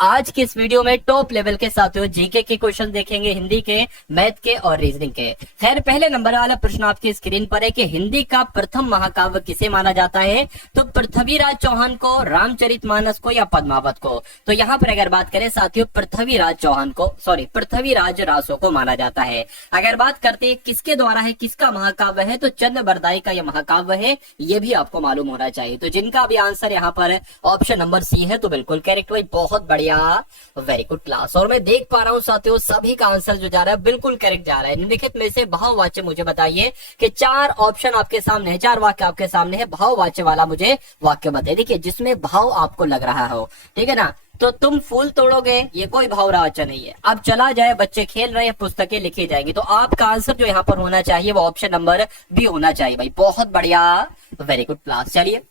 आज की इस वीडियो में टॉप लेवल के साथियों जीके के क्वेश्चन देखेंगे, हिंदी के, मैथ के और रीजनिंग के। खैर, पहले नंबर वाला प्रश्न आपकी स्क्रीन पर है कि हिंदी का प्रथम महाकाव्य किसे माना जाता है? तो पृथ्वीराज चौहान को, रामचरितमानस को या पद्मावत को? तो यहाँ पर अगर बात करें साथियों, पृथ्वीराज चौहान को, पृथ्वीराज रासो को माना जाता है। अगर बात करते हैं किसके द्वारा है, किसका महाकाव्य है, तो चंद बरदाई का यह महाकाव्य है, ये भी आपको मालूम होना चाहिए। तो जिनका भी आंसर यहाँ पर ऑप्शन नंबर सी है तो बिल्कुल करेक्ट भाई, बहुत बढ़िया, वेरी गुड क्लास। और मैं देख पा रहा हूँ साथियों सभी का आंसर जो जा रहा है बिल्कुल करेक्ट जा रहा है। निम्नलिखित में से भाववाच्य मुझे बताइए कि 4 ऑप्शन आपके सामने है, 4 वाक्य आपके सामने है, भाववाच्य वाला मुझे वाक्य बताइए। देखिए जिसमें भाव आपको लग रहा हो, ठीक है ना। तो तुम फूल तोड़ोगे, ये कोई भाववाच्य नहीं है। अब चला जाए, बच्चे खेल रहे हैं, पुस्तकें लिखी जाएंगी, तो आपका आंसर जो यहाँ पर होना चाहिए वो ऑप्शन नंबर बी होना चाहिए भाई, बहुत बढ़िया, वेरी गुड क्लास। चलिए,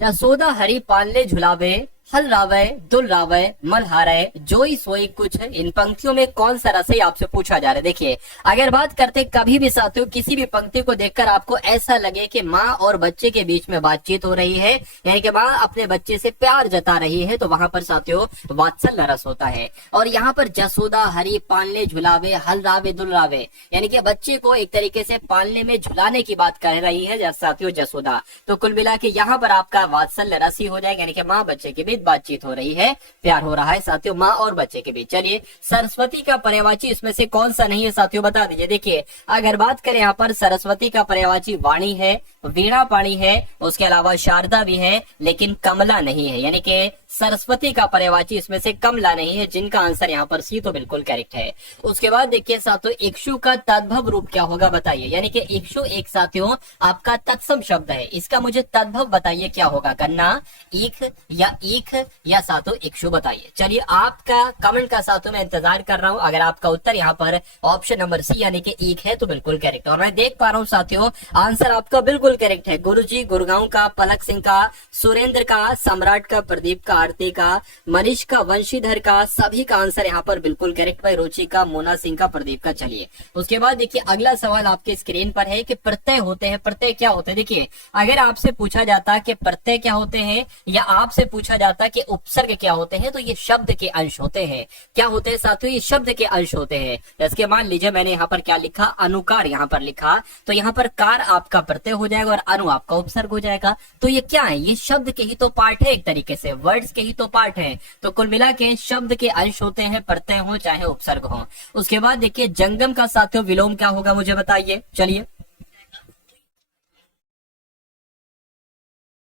जसोदा हरि पालने झुलावे, हल रावे, दुल रावे, मल हारे, जोई सोई कुछ, इन पंक्तियों में कौन सा रस है आपसे पूछा जा रहा है। देखिए अगर बात करते कभी भी साथियों किसी भी पंक्ति को देखकर आपको ऐसा लगे कि माँ और बच्चे के बीच में बातचीत हो रही है, यानी कि माँ अपने बच्चे से प्यार जता रही है, तो वहां पर साथियों वात्सल्य रस होता है। और यहाँ पर जसोदा हरि पालने झुलावे, हल रावे, दुल रावे, यानी कि बच्चे को एक तरीके से पालने में झुलाने की बात कर रही है साथियों जसोदा। तो कुल मिला के यहाँ पर आपका वात्सल्य रस ही हो जाएगा, यानी कि माँ बच्चे के बीच बातचीत हो रही है, प्यार हो रहा है साथियों माँ और बच्चे के बीच। चलिए, सरस्वती का पर्यायवाची इसमें से कौन सा नहीं है साथियों, बता दीजिए। देखिए अगर बात करें यहाँ पर सरस्वती का पर्यायवाची वाणी है, वीणा पाणी है, उसके अलावा शारदा भी है, लेकिन कमला नहीं है, यानी कि सरस्वती का पर्यायवाची इसमें से कमला नहीं है, जिनका आंसर यहाँ पर सी तो बिल्कुल करेक्ट है। उसके बाद देखिए साथियों, इक्षु का तद्भव रूप क्या होगा बताइए, यानी कि इक्षु एक साथियों आपका तत्सम शब्द है, इसका मुझे तद्भव बताइए क्या होगा, कन्ना, ईख या साथियों इक्षु बताइए। चलिए आपका कमेंट का साथियों मैं इंतजार कर रहा हूं। अगर आपका उत्तर यहाँ पर ऑप्शन नंबर सी यानी कि ईख है तो बिल्कुल करेक्ट। और मैं देख पा रहा हूँ साथियों आंसर आपका बिल्कुल करेक्ट है। गुरुजी गुड़गांव का, पलक सिंह का, सुरेंद्र का, सम्राट का, प्रदीप का, आरती का, मनीष का, वंशीधर का, सभी का आंसर यहाँ पर बिल्कुल करेक्ट भाई, रुचि का, मोना सिंह का, प्रदीप का। चलिए उसके बाद देखिए अगला सवाल आपके स्क्रीन पर है कि प्रत्यय होते हैं, प्रत्यय क्या होते हैं। देखिए अगर आपसे पूछा जाता कि प्रत्यय क्या होते हैं या आपसे पूछा जाता कि उपसर्ग क्या होते हैं, तो ये शब्द के अंश होते हैं। क्या होते हैं साथियों, ये शब्द के अंश होते हैं। जैसे मान लीजिए मैंने यहाँ पर क्या लिखा, अनुकार यहाँ पर लिखा, तो यहाँ पर कार आपका प्रत्यय हो जाएगा और अनु आपका उपसर्ग हो जाएगा। तो ये क्या है, ये शब्द के ही तो पार्ट है, एक तरीके से वर्ड्स के ही तो पार्ट है। तो कुल मिला के शब्द के अंश होते हैं, प्रत्यय हो चाहे उपसर्ग हो। उसके बाद देखिए जंगम का साथियों विलोम क्या होगा मुझे बताइए। चलिए,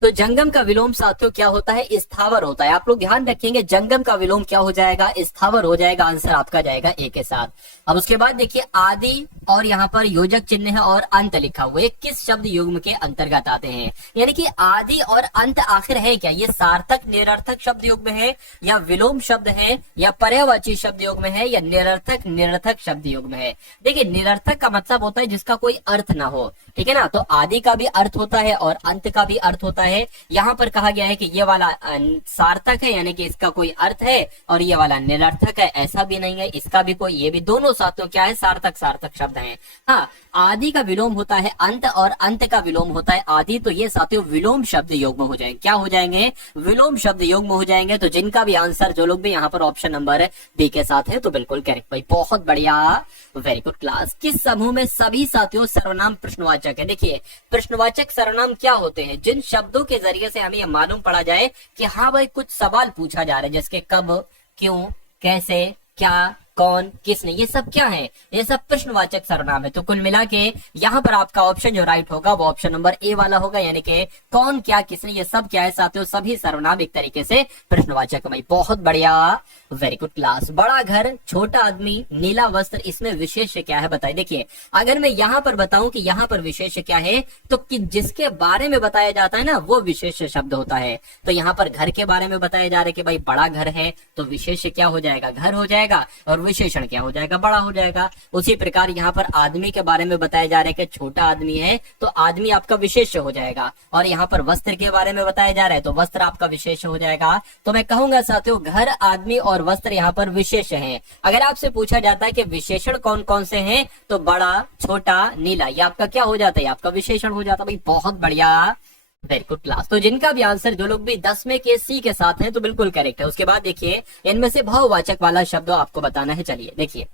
तो जंगम का विलोम साथियों क्या होता है, स्थावर होता है। आप लोग ध्यान रखेंगे जंगम का विलोम क्या हो जाएगा, स्थावर हो जाएगा। आंसर आपका जाएगा ए के साथ। अब उसके बाद देखिए आदि और यहाँ पर योजक चिन्ह है और अंत लिखा हुआ है, किस शब्द युग्म के अंतर्गत आते हैं। यानी कि आदि और अंत आखिर है क्या, ये सार्थक निरर्थक शब्द युग्म है या विलोम शब्द है या पर्यायवाची शब्द युग्म है या निरर्थक निरर्थक शब्द युग्म है। देखिए निरर्थक का मतलब होता है जिसका कोई अर्थ ना हो, ठीक है ना। तो आदि का भी अर्थ होता है और अंत का भी अर्थ होता है। यहाँ पर कहा गया है कि ये वाला सार्थक है, यानी कि इसका कोई अर्थ है, और ये वाला निरर्थक है, ऐसा भी नहीं है, इसका भी कोई, ये भी दोनों साथियों क्या है, सार्थक सार्थक शब्द हैं। हाँ, आदि का विलोम होता है अंत और अंत का विलोम होता है आदि, तो ये साथियों विलोम शब्द युग्म हो जाएंगे। क्या हो जाएंगे, विलोम शब्द युग्म हो जाएंगे। तो जिनका भी आंसर, जो लोग भी यहाँ पर ऑप्शन नंबर बी के साथ है तो बिल्कुल करेक्ट भाई, बहुत बढ़िया, वेरी गुड क्लास। किस समूह में सभी साथियों सर्वनाम प्रश्नवाचक है। देखिए प्रश्नवाचक सर्वनाम क्या होते हैं, जिन शब्दों के जरिए से हमें यह मालूम पड़ा जाए कि हाँ भाई कुछ सवाल पूछा जा रहा है, जैसे कब, क्यों, कैसे, क्या, कौन, किसने, ये सब क्या है, ये सब प्रश्नवाचक सर्वनाम है। तो कुल मिला के यहाँ पर आपका ऑप्शन जो राइट होगा वो ऑप्शन नंबर ए वाला होगा, यानी कि कौन, क्या, किसने, ये सब क्या है साथियों, सभी सर्वनाम एक तरीके से प्रश्नवाचक भाई, बहुत बढ़िया, वेरी गुड क्लास। बड़ा घर, छोटा आदमी, नीला वस्त्र, इसमें विशेष क्या है बताइए। देखिए अगर मैं यहाँ पर बताऊं कि यहाँ पर विशेष क्या है, तो कि जिसके बारे में बताया जाता है ना वो विशेष शब्द होता है। तो यहाँ पर घर के बारे में बताया जा रहा है कि भाई बड़ा घर है, तो विशेष क्या हो जाएगा, घर हो जाएगा, और विशेषण क्या हो जाएगा, बड़ा हो जाएगा। उसी प्रकार यहाँ पर आदमी के बारे में बताया जा रहा है कि छोटा आदमी है, तो आदमी आपका विशेष हो जाएगा। और यहाँ पर वस्त्र के बारे में बताया जा रहा है तो वस्त्र आपका विशेष हो जाएगा। तो मैं कहूंगा साथियों घर, आदमी और वस्त्र यहाँ पर विशेष हैं। अगर आपसे पूछा जाता है कि विशेषण कौन कौन से हैं, तो बड़ा, छोटा, नीला, ये आपका क्या हो जाता है, आपका विशेषण हो जाता है भाई, बहुत बढ़िया, वेरी गुड क्लास। तो जिनका भी आंसर, जो लोग भी 10 में के सी के साथ हैं, तो बिल्कुल करेक्ट है। उसके बाद देखिए इनमें से भाववाचक वाला शब्द आपको बताना है। चलिए देखिए,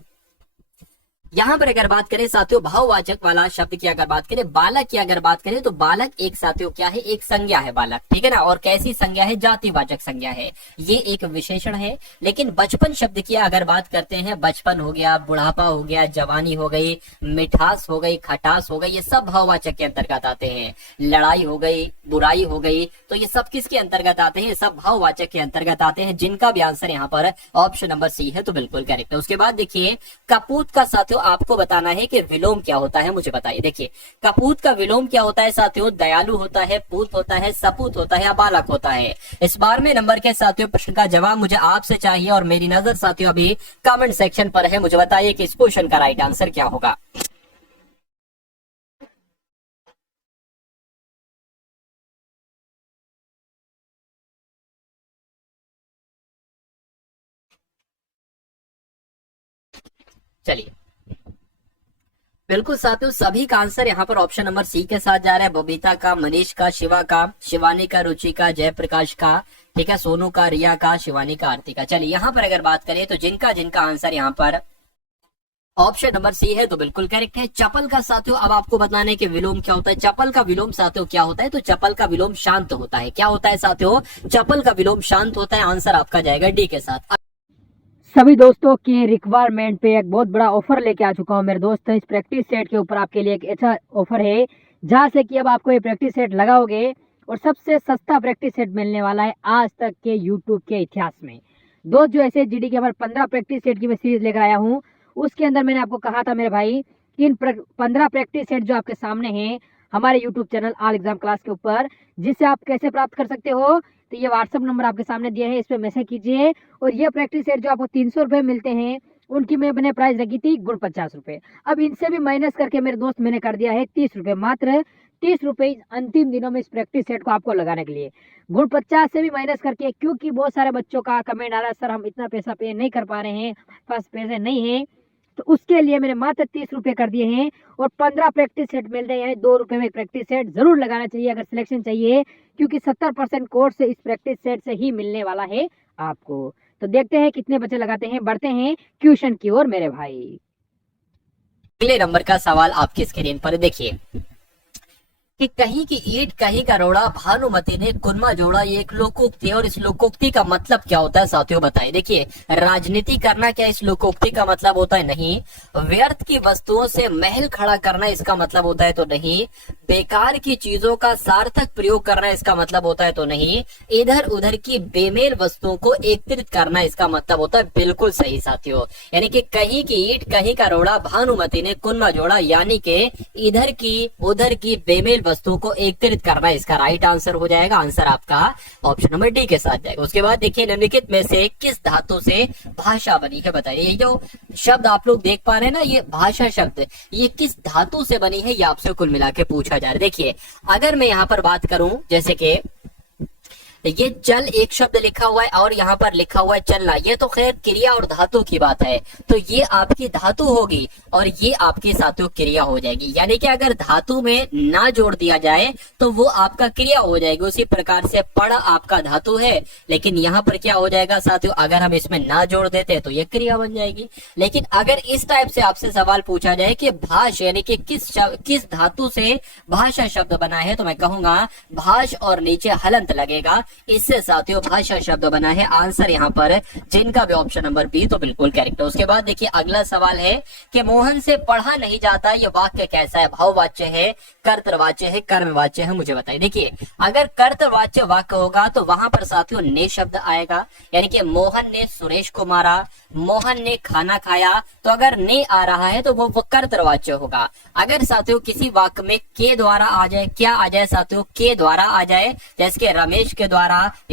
यहां पर अगर बात करें साथियों भाववाचक वाला शब्द की अगर बात करें, बालक की अगर बात करें, तो बालक एक साथियों क्या है, एक संज्ञा है बालक, ठीक है ना। और कैसी संज्ञा है, जातिवाचक संज्ञा है, ये एक विशेषण है। लेकिन बचपन शब्द की अगर बात करते हैं, बचपन हो गया, बुढ़ापा हो गया, जवानी हो गई, मिठास हो गई, खटास हो गई, ये सब भाववाचक के अंतर्गत आते हैं। लड़ाई हो गई, बुराई हो गई, तो ये सब किसके अंतर्गत आते हैं, ये सब भाववाचक के अंतर्गत आते हैं। जिनका भी आंसर यहाँ पर ऑप्शन नंबर सी है, तो बिल्कुल करेक्ट है। उसके बाद देखिए कपूत का साथियों आपको बताना है कि विलोम क्या होता है, मुझे बताइए। देखिए कपूत का विलोम क्या होता है साथियों, दयालु होता है, पूत होता है, सपूत होता है या बालक होता है। इस 12वें नंबर के साथियों प्रश्न का जवाब मुझे आपसे चाहिए और मेरी नजर साथियों अभी कमेंट सेक्शन पर है। मुझे बताइए कि इस क्वेश्चन का राइट आंसर क्या होगा। चलिए बिल्कुल साथियों, सभी का आंसर यहाँ पर ऑप्शन नंबर सी के साथ जा रहा है। बबीता का, मनीष का, शिवा का, शिवानी का, रुचि का, जयप्रकाश का, ठीक है, सोनू का, रिया का, शिवानी का, आरती का। चलिए यहाँ पर अगर बात करें तो जिनका जिनका आंसर यहाँ पर ऑप्शन नंबर सी है, तो बिल्कुल करेक्ट है। चपल का साथियों अब आपको बताना है कि विलोम क्या होता है। चपल का विलोम साथियों क्या होता है, तो चपल का विलोम शांत होता है। क्या होता है साथियों, चपल का विलोम शांत होता है। आंसर आपका जाएगा डी के साथ। सभी दोस्तों की रिक्वायरमेंट पे एक बहुत बड़ा ऑफर लेके आ चुका हूँ मेरे दोस्त। इस प्रैक्टिस सेट के ऊपर आपके लिए एक अच्छा ऑफर है, जहाँ से कि अब आपको ये प्रैक्टिस सेट लगाओगे और सबसे सस्ता प्रैक्टिस सेट मिलने वाला है आज तक के यूट्यूब के इतिहास में। दोस्त जो ऐसे जीडी के हमारे 15 प्रैक्टिस सेट की मैं सीरीज लेकर आया हूँ, उसके अंदर मैंने आपको कहा था मेरे भाई कि इन 15 प्रैक्टिस सेट जो आपके सामने हैं हमारे YouTube channel all exam class के ऊपर, जिससे आप कैसे प्राप्त कर सकते हो, तो ये व्हाट्सअप नंबर आपके सामने दिया है, इस पे मैसेज कीजिए। और ये प्रैक्टिस सेट जो आपको 300 रुपए मिलते हैं, उनकी मैंने प्राइस रखी थी गुण 50 रुपए। अब इनसे भी माइनस करके मेरे दोस्त मैंने कर दिया है 30 रुपए, मात्र 30 रुपए अंतिम दिनों में इस प्रैक्टिस सेट को आपको लगाने के लिए। गुण 50 से भी माइनस करके, क्योंकि बहुत सारे बच्चों का कमेंट आ रहा है सर हम इतना पैसा पे नहीं कर पा रहे हैं, पास पैसे नहीं है, तो उसके लिए मैंने मात्र 30 रुपए कर दिए हैं। और 15 प्रैक्टिस सेट मिलते हैं, यानी 2 रुपए में प्रैक्टिस सेट जरूर लगाना चाहिए अगर सिलेक्शन चाहिए, क्योंकि 70% कोर्स इस प्रैक्टिस सेट से ही मिलने वाला है आपको। तो देखते हैं कितने बच्चे लगाते हैं, बढ़ते हैं क्वेश्चन की ओर मेरे भाई। अगले नंबर का सवाल आपकी स्क्रीन पर देखिए कि कहीं की ईंट कहीं का रोड़ा, भानुमति ने कुनमा जोड़ा, ये एक लोकोक्ति है। और इस लोकोक्ति का मतलब क्या होता है साथियों बताएं। देखिए राजनीति करना क्या इस लोकोक्ति का मतलब होता है, नहीं। व्यर्थ की वस्तुओं से महल खड़ा करना इसका मतलब होता है, तो नहीं। बेकार की चीजों का सार्थक प्रयोग करना इसका मतलब होता है, तो नहीं। इधर उधर की बेमेल वस्तुओं को एकत्रित करना इसका मतलब होता है, बिल्कुल सही साथियों। यानी कि कहीं की ईंट कहीं का रोड़ा, भानुमति ने कुनमा जोड़ा, यानी कि इधर की उधर की बेमेल वस्तुओं को एकत्रित करना इसका राइट आंसर हो जाएगा। आंसर आपका ऑप्शन नंबर डी के साथ जाएगा। उसके बाद देखिए निम्नलिखित में से किस धातु से भाषा बनी है, बताइए। ये जो शब्द आप लोग देख पा रहे हैं ना, ये भाषा शब्द, ये किस धातु से बनी है, ये आपसे कुल मिला के पूछा जा रहा है। देखिए अगर मैं यहाँ पर बात करूं, जैसे कि ये चल एक शब्द लिखा हुआ है और यहाँ पर लिखा हुआ है चलना, ये तो खैर क्रिया और धातु की बात है, तो ये आपकी धातु होगी और ये आपकी साथियों क्रिया हो जाएगी। यानी कि अगर धातु में ना जोड़ दिया जाए तो वो आपका क्रिया हो जाएगी। उसी प्रकार से पढ़ आपका धातु है, लेकिन यहाँ पर क्या हो जाएगा साथियों, अगर हम इसमें ना जोड़ देते तो ये क्रिया बन जाएगी। लेकिन अगर इस टाइप से आपसे सवाल पूछा जाए कि भाष यानी कि किस धातु से भाषा शब्द बना है, तो मैं कहूंगा भाष और नीचे हलंत लगेगा, इससे साथियों भाषा शब्द बना है। आंसर यहाँ पर जिनका भी ऑप्शन नंबर बी, तो बिल्कुल करेक्ट है। उसके बाद देखिए अगला सवाल है कि मोहन से पढ़ा नहीं जाता, ये वाक्य कैसा है, भाववाच्य है, कर्तवाच्य है, कर्मवाच्य है, मुझे बताइए। देखिए अगर कर्तवाच्य वाक्य होगा तो वहां पर साथियों ने शब्द आएगा, यानी कि मोहन ने सुरेश को मारा, मोहन ने खाना खाया, तो अगर ने आ रहा है तो वो कर्तवाच्य होगा। अगर साथियों किसी वाक्य में के द्वारा आ जाए, क्या आ जाए साथियों, के द्वारा आ जाए, जैसे कि रमेश के द्वारा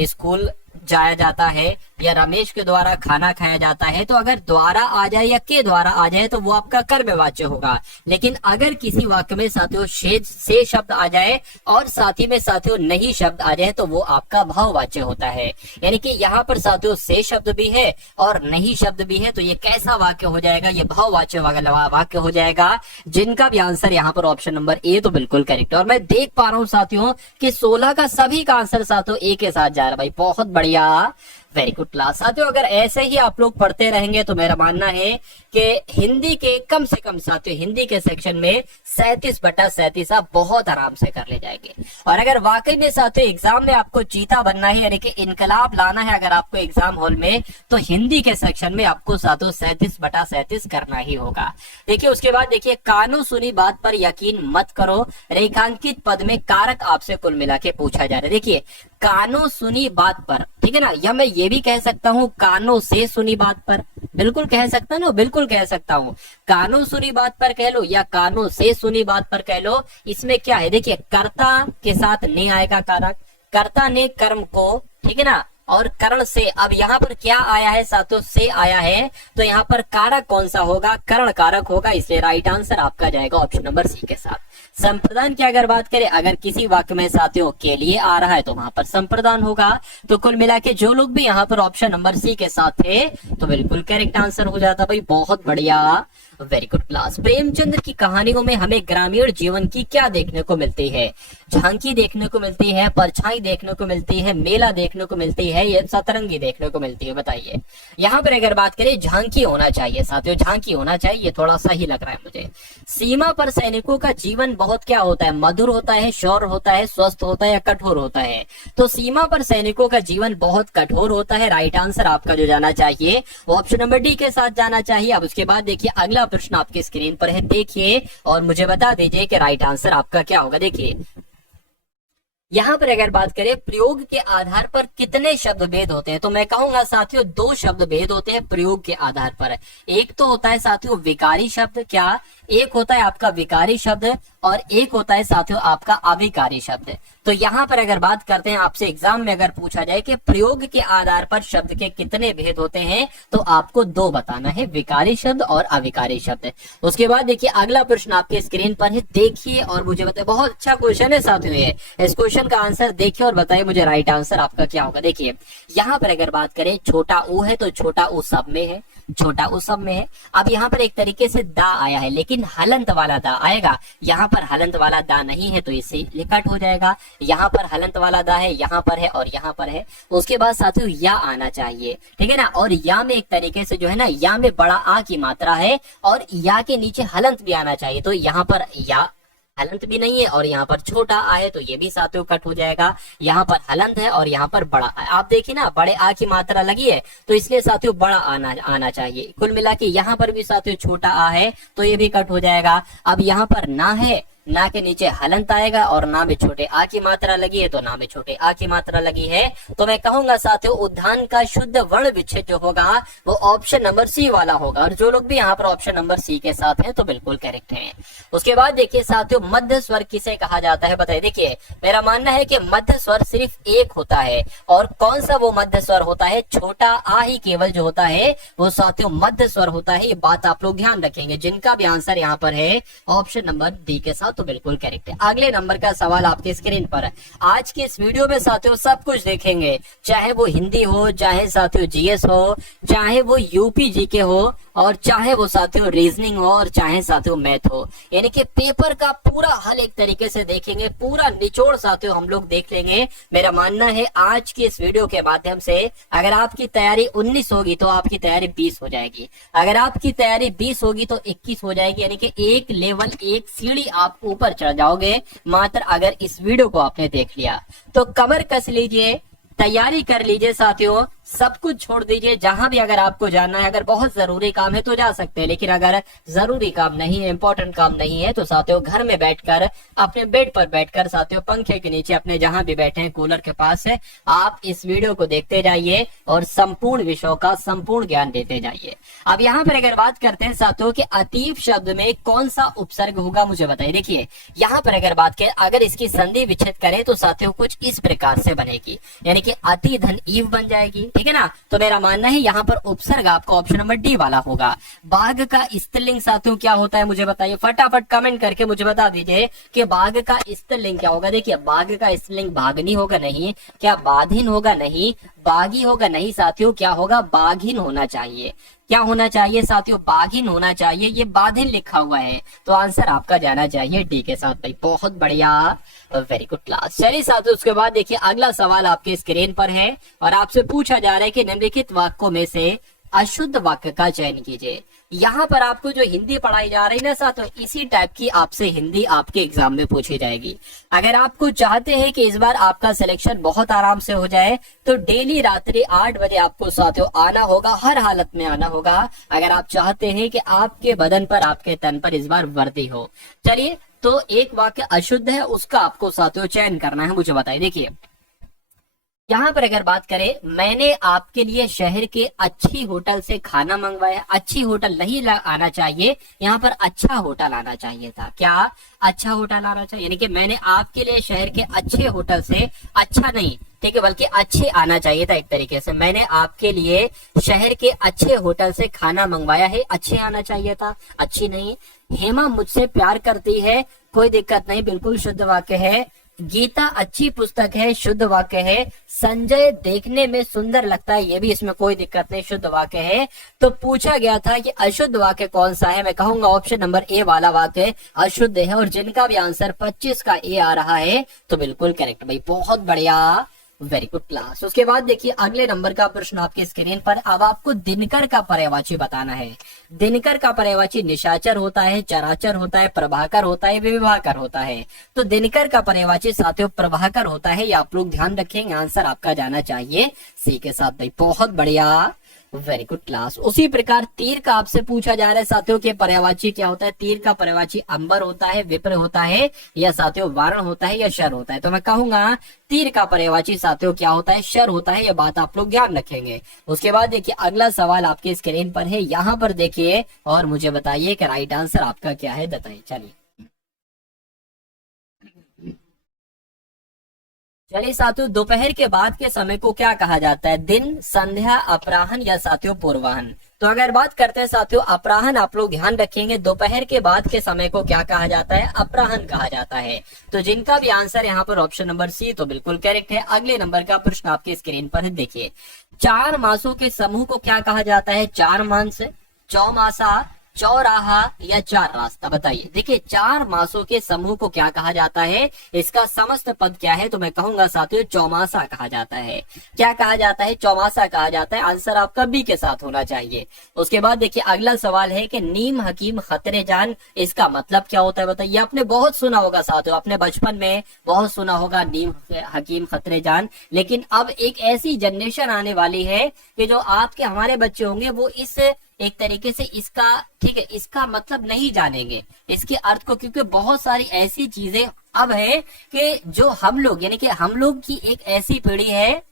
स्कूल जाया जाता है या रमेश के द्वारा खाना खाया जाता है, तो अगर द्वारा आ जाए या के द्वारा आ जाए तो वो आपका कर्मवाच्य होगा। लेकिन अगर किसी वाक्य में साथियों से शब्द आ जाए और साथ ही में साथियों नहीं शब्द आ जाए तो वो आपका भाववाच्य होता है। यानी कि यहाँ पर साथियों से शब्द भी है और नहीं शब्द भी है, तो ये कैसा वाक्य हो जाएगा, ये भाववाच्य वाक्य हो जाएगा, जिनका भी आंसर यहाँ पर ऑप्शन नंबर ए तो बिल्कुल करेक्ट है। और मैं देख पा रहा हूँ साथियों कि 16 का सभी का आंसर साथियों ए के साथ जा रहा है भाई, बहुत बढ़िया, वेरी गुड क्लास। साथियों अगर ऐसे ही आप लोग पढ़ते रहेंगे तो मेरा मानना है कि हिंदी के कम से कम साथियों हिंदी के सेक्शन में 37/37 आप बहुत आराम से कर ले जाएंगे। और अगर वाकई में साथियों एग्जाम में आपको चीता बनना है यानी कि इनकलाब लाना है अगर आपको एग्जाम हॉल में, तो हिंदी के सेक्शन में आपको साथियों 37/37 करना ही होगा। देखिए उसके बाद देखिए, कानो सुनी बात पर यकीन मत करो, रेखांकित पद में कारक आपसे कुल मिला के पूछा जा रहा है। देखिए कानो सुनी बात पर, ठीक है ना, या मैं ये भी कह सकता हूँ कानो से सुनी बात पर, बिल्कुल कह सकता हूँ, बिल्कुल कह सकता हूँ, कानो सुनी बात पर कह लो या कानो से सुनी बात पर कह लो। इसमें क्या है, देखिए कर्ता के साथ नहीं आएगा कारक, कर्ता ने कर्म को, ठीक है ना, और करण से, अब यहाँ पर क्या आया है साथियों, से आया है, तो यहाँ पर कारक कौन सा होगा, करण कारक होगा, इसलिए राइट आंसर आपका जाएगा ऑप्शन नंबर सी के साथ। संप्रदान की अगर बात करें, अगर किसी वाक्य में साथियों के लिए आ रहा है तो वहां पर संप्रदान होगा। तो कुल मिला के जो लोग भी यहाँ पर ऑप्शन नंबर सी के साथ थे तो बिल्कुल करेक्ट आंसर हो जाता भाई, बहुत बढ़िया, वेरी गुड क्लास। प्रेमचंद्र की कहानियों में हमें ग्रामीण जीवन की क्या देखने को मिलती है, झांकी देखने को मिलती है, परछाई देखने को मिलती है, मेला देखने को मिलती है, या सतरंगी देखने को मिलती है, बताइए। यहाँ पर अगर बात करें झांकी होना चाहिए साथियों, झांकी होना चाहिए, ये थोड़ा सही लग रहा है मुझे। सीमा पर सैनिकों का जीवन बहुत क्या होता है, मधुर होता है, शौर्य होता है, स्वस्थ होता है या कठोर होता है, तो सीमा पर सैनिकों का जीवन बहुत कठोर होता है। राइट आंसर आपका जो जाना चाहिए वो ऑप्शन नंबर डी के साथ जाना चाहिए। अब उसके बाद देखिए अगला प्रश्न आपके स्क्रीन पर है, देखिए और मुझे बता दीजिए कि राइट आंसर आपका क्या होगा। देखिए यहाँ पर अगर बात करें प्रयोग के आधार पर कितने शब्द भेद होते हैं, तो मैं कहूंगा साथियों 2 शब्द भेद होते हैं प्रयोग के आधार पर। एक तो होता है साथियों विकारी शब्द, क्या, एक होता है आपका विकारी शब्द और एक होता है साथियों आपका अविकारी शब्द। तो यहाँ पर अगर बात करते हैं, आपसे एग्जाम में अगर पूछा जाए कि प्रयोग के आधार पर शब्द के कितने भेद होते हैं, तो आपको 2 बताना है, विकारी शब्द और अविकारी शब्द। उसके बाद देखिए अगला प्रश्न आपके स्क्रीन पर है, देखिए और मुझे बताइए, बहुत अच्छा क्वेश्चन है साथियों ये, इस क्वेश्चन का आंसर देखिए और बताइए मुझे राइट आंसर आपका क्या होगा। देखिए यहाँ पर अगर बात करें छोटा ऊ है तो छोटा ऊ सब में है, छोटा ऊ सब में है। अब यहाँ पर एक तरीके से दा आया है लेकिन हलंत वाला दा आएगा, यहाँ पर हलंत वाला दा नहीं है तो इसे कट हो जाएगा। यहाँ पर हलंत वाला दा है, यहाँ पर है और यहाँ पर है। उसके बाद साथियों या आना चाहिए, ठीक है ना, और या में एक तरीके से जो है ना, या में बड़ा आ की मात्रा है और या के नीचे हलंत भी आना चाहिए, तो यहाँ पर या हलंत भी नहीं है और यहाँ पर छोटा आए तो ये भी साथियों कट हो जाएगा। यहाँ पर हलंत है और यहाँ पर बड़ा, आप देखिए ना बड़े आ की मात्रा लगी है तो इसलिए साथियों बड़ा आना चाहिए। कुल मिला के यहाँ पर भी साथियों छोटा आ है तो ये भी कट हो जाएगा। अब यहाँ पर ना है, ना के नीचे हलंत आएगा और ना में छोटे आ की मात्रा लगी है तो ना में छोटे आ की मात्रा लगी है, तो मैं कहूंगा साथियों उद्यान का शुद्ध वर्ण विच्छेद जो होगा वो ऑप्शन नंबर सी वाला होगा। और जो लोग भी यहाँ पर ऑप्शन नंबर सी के साथ हैं तो बिल्कुल करेक्ट हैं। उसके बाद देखिए साथियों मध्य स्वर किसे कहा जाता है, बताइए। देखिए मेरा मानना है कि मध्य स्वर सिर्फ एक होता है, और कौन सा वो मध्य स्वर होता है, छोटा आ ही केवल जो होता है वो साथियों मध्य स्वर होता है। ये बात आप लोग ध्यान रखेंगे, जिनका भी आंसर यहाँ पर है ऑप्शन नंबर डी के साथ तो बिल्कुल करेक्ट है। अगले नंबर का सवाल आपके स्क्रीन पर है। आज के इस वीडियो में साथियों सब कुछ देखेंगे, चाहे वो हिंदी हो, चाहे साथियों जीएस हो, चाहे वो यूपी जीके हो, और चाहे वो साथियों रीजनिंग हो, और चाहे साथियों मैथ हो, यानी कि पेपर का पूरा हल एक तरीके से देखेंगे, पूरा निचोड़ साथियों हम लोग देख लेंगे। मेरा मानना है आज की इस वीडियो के माध्यम से अगर आपकी तैयारी 19 होगी तो आपकी तैयारी 20 हो जाएगी, अगर आपकी तैयारी 20 होगी तो 21 हो जाएगी, यानी कि एक लेवल, एक सीढ़ी आप ऊपर चढ़ जाओगे मात्र अगर इस वीडियो को आपने देख लिया। तो कमर कस लीजिए, तैयारी कर लीजिए साथियों, सब कुछ छोड़ दीजिए, जहां भी अगर आपको जाना है, अगर बहुत जरूरी काम है तो जा सकते हैं, लेकिन अगर जरूरी काम नहीं है, इंपॉर्टेंट काम नहीं है, तो साथियों घर में बैठकर, अपने बेड पर बैठकर साथियों, पंखे के नीचे, अपने जहां भी बैठे हैं, कूलर के पास है, आप इस वीडियो को देखते जाइए और संपूर्ण विषयों का संपूर्ण ज्ञान देते जाइए। अब यहाँ पर अगर बात करते हैं साथियों कि अतीव शब्द में कौन सा उपसर्ग होगा, मुझे बताइए। देखिए यहाँ पर अगर बात करें, अगर इसकी संधि विच्छेद करें तो साथियों कुछ इस प्रकार से बनेगी, यानी कि अति धन ईव बन जाएगी, ठीक है ना। तो मेरा मानना है यहाँ पर उपसर्ग आपका ऑप्शन नंबर डी वाला होगा। बाघ का स्त्रीलिंग साथियों क्या होता है, मुझे बताइए, फटाफट कमेंट करके मुझे बता दीजिए कि बाघ का स्त्रीलिंग क्या होगा। देखिए बाघ का स्त्रीलिंग बाघनी होगा नहीं, क्या बाधिन होगा नहीं, बागी होगा नहीं साथियों, क्या होगा, बाघिन होना चाहिए। क्या होना चाहिए साथियों, बाघिन होना चाहिए, ये बाधिन लिखा हुआ है, तो आंसर आपका जाना चाहिए डी के साथ भाई। बहुत बढ़िया, वेरी गुड क्लास। चलिए साथियों उसके बाद देखिए अगला सवाल आपके स्क्रीन पर है और आपसे पूछा जा रहा है कि निम्नलिखित वाक्यों में से अशुद्ध वाक्य का चयन कीजिए। यहाँ पर आपको जो हिंदी पढ़ाई जा रही है ना साथियों, इसी टाइप की आपसे हिंदी आपके एग्जाम में पूछी जाएगी। अगर आपको चाहते हैं कि इस बार आपका सिलेक्शन बहुत आराम से हो जाए, तो डेली रात्रि 8 बजे आपको साथियों आना होगा, हर हालत में आना होगा, अगर आप चाहते हैं कि आपके बदन पर, आपके तन पर इस बार वर्दी हो। चलिए तो एक वाक्य अशुद्ध है, उसका आपको साथियों चयन करना है, मुझे बताइए। देखिए यहाँ पर अगर बात करें, मैंने आपके लिए शहर के अच्छी होटल से खाना मंगवाया, अच्छी होटल नहीं आना चाहिए, यहाँ पर अच्छा होटल आना चाहिए था। क्या, अच्छा होटल आना चाहिए, यानी कि मैंने आपके लिए शहर के अच्छे होटल से, अच्छा नहीं ठीक है, बल्कि अच्छे आना चाहिए था। एक तरीके से मैंने आपके लिए शहर के अच्छे होटल से खाना मंगवाया है, अच्छे आना चाहिए था, अच्छी नहीं। हेमा मुझसे प्यार करती है, कोई दिक्कत नहीं, बिल्कुल शुद्ध वाक्य है। गीता अच्छी पुस्तक है, शुद्ध वाक्य है। संजय देखने में सुंदर लगता है, ये भी इसमें कोई दिक्कत नहीं, शुद्ध वाक्य है। तो पूछा गया था कि अशुद्ध वाक्य कौन सा है, मैं कहूंगा ऑप्शन नंबर ए वाला वाक्य अशुद्ध है, और जिनका भी आंसर 25 का ए आ रहा है तो बिल्कुल करेक्ट भाई, बहुत बढ़िया, वेरी गुड क्लास। उसके बाद देखिए अगले नंबर का प्रश्न आपके स्क्रीन पर। अब आपको दिनकर का पर्यायवाची बताना है। दिनकर का पर्यायवाची निशाचर होता है, चराचर होता है, प्रभाकर होता है, विभाकर होता है। तो दिनकर का पर्यायवाची साथियों प्रभाकर होता है, ये आप लोग ध्यान रखेंगे, आंसर आपका जाना चाहिए सी के साथ भाई, बहुत बढ़िया, वेरी गुड क्लास। उसी प्रकार तीर का आपसे पूछा जा रहा है साथियों के पर्यायवाची क्या होता है। तीर का पर्यायवाची अंबर होता है, विप्र होता है, या साथियों वारण होता है, या शर होता है। तो मैं कहूंगा तीर का पर्यायवाची साथियों क्या होता है, शर होता है, यह बात आप लोग ध्यान रखेंगे। उसके बाद देखिए अगला सवाल आपके स्क्रीन पर है, यहाँ पर देखिए और मुझे बताइए कि राइट आंसर आपका क्या है, बताइए। चलिए साथियों दोपहर के बाद के समय को क्या कहा जाता है, दिन, संध्या, अपराह्न, या साथियों पूर्वाह्न। तो अगर बात करते हैं साथियों अपराह्न, आप लोग ध्यान रखेंगे दोपहर के बाद के समय को क्या कहा जाता है, अपराह्न कहा जाता है। तो जिनका भी आंसर यहाँ पर ऑप्शन नंबर सी तो बिल्कुल करेक्ट है। अगले नंबर का प्रश्न आपके स्क्रीन पर है, देखिए 4 मासों के समूह को क्या कहा जाता है, 4 मास, चौमासा, चौराहा, या 4 रास्ता, बताइए। देखिए 4 मासों के समूह को क्या कहा जाता है, इसका समस्त पद क्या है, तो मैं कहूंगा साथियों चौमासा कहा जाता है। क्या कहा जाता है, चौमासा कहा जाता है, आंसर आपका बी के साथ होना चाहिए। उसके बाद देखिए अगला सवाल है कि नीम हकीम खतरे जान, इसका मतलब क्या होता है, बताइए। आपने बहुत सुना होगा साथियों, अपने बचपन में बहुत सुना होगा नीम हकीम खतरे जान, लेकिन अब एक ऐसी जनरेशन आने वाली है कि जो आपके हमारे बच्चे होंगे वो इस एक तरीके से इसका, ठीक है, इसका मतलब नहीं जानेंगे, इसके अर्थ को, क्योंकि बहुत सारी ऐसी चीजें अब है कि जो हम लोग, यानी कि हम लोग की एक ऐसी पीढ़ी है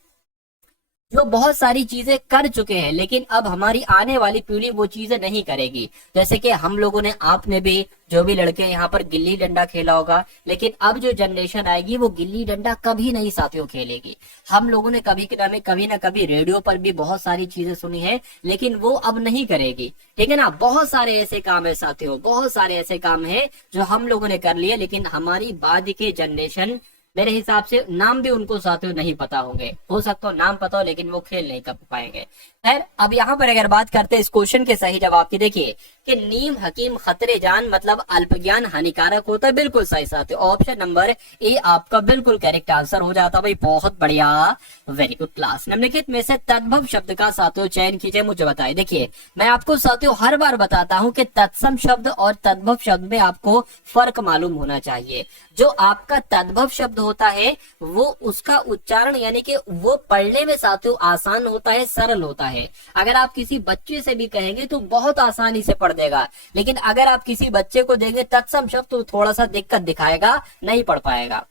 जो बहुत सारी चीजें कर चुके हैं, लेकिन अब हमारी आने वाली पीढ़ी वो चीजें नहीं करेगी। जैसे कि हम लोगों ने, आपने भी, जो भी लड़के यहाँ पर गिल्ली डंडा खेला होगा, लेकिन अब जो जनरेशन आएगी वो गिल्ली डंडा कभी नहीं साथियों खेलेगी। हम लोगों ने कभी ना कभी रेडियो पर भी बहुत सारी चीजें सुनी है, लेकिन वो अब नहीं करेगी, ठीक है ना। बहुत सारे ऐसे काम है साथियों, बहुत सारे ऐसे काम है जो हम लोगों ने कर लिए, लेकिन हमारी बाद के जनरेशन, मेरे हिसाब से नाम भी उनको साथियों नहीं पता होंगे, हो सकता हो नाम पता हो लेकिन वो खेल नहीं कर पाएंगे। खैर अब यहाँ पर अगर बात करते हैं इस क्वेश्चन के सही जवाब की, देखिए कि नीम हकीम खतरे जान मतलब अल्पज्ञान हानिकारक होता है, बिल्कुल सही साथियों, ऑप्शन नंबर ए आपका बिल्कुल करेक्ट आंसर हो जाता भाई, बहुत बढ़िया, वेरी गुड क्लास। निम्नलिखित में से तद्भव शब्द का साथियों चयन कीजिए, मुझे बताइए। देखिए मैं आपको साथियों हर बार बताता हूँ कि तत्सम शब्द और तद्भव शब्द में आपको फर्क मालूम होना चाहिए। जो आपका तद्भव शब्द होता है वो उसका उच्चारण यानी कि वो पढ़ने में साथियों आसान होता है, सरल होता है। अगर आप किसी बच्चे से भी कहेंगे तो बहुत आसानी से पढ़ देगा, लेकिन अगर आप किसी बच्चे को देंगे तत्सम शब्द तो थोड़ा सा दिक्कत दिखाएगा, नहीं पढ़ पाएगा।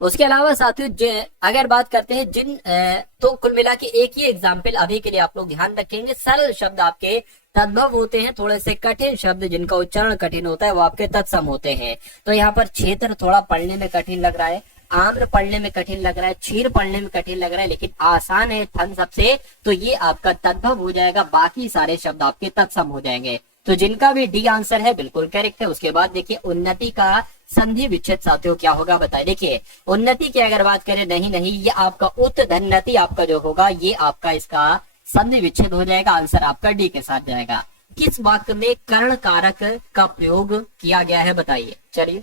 उसके अलावा साथियों अगर बात करते हैं तो कुल मिला के एक ही एग्जाम्पल अभी के लिए आप लोग ध्यान रखेंगे। सरल शब्द आपके तद्भव होते हैं, थोड़े से कठिन शब्द जिनका उच्चारण कठिन होता है वो आपके तत्सम होते हैं। तो यहाँ पर क्षेत्र थोड़ा पढ़ने में कठिन लग रहा है, आम्र पढ़ने में कठिन लग रहा है, क्षीर पढ़ने में कठिन लग रहा है, लेकिन आसान है थन सबसे, तो ये आपका तद्भव हो जाएगा, बाकी सारे शब्द आपके तत्सम हो जाएंगे। तो जिनका भी डी आंसर है बिल्कुल करेक्ट है। उसके बाद देखिए उन्नति का संधि विच्छेद साथियों क्या होगा बताइए। देखिए उन्नति की अगर बात करें, नहीं ये आपका उत्धन्नति आपका जो होगा ये आपका इसका संधि विच्छेद हो जाएगा, आंसर आपका डी के साथ जाएगा। किस वाक्य में कर्ण कारक का प्रयोग किया गया है बताइए। चलिए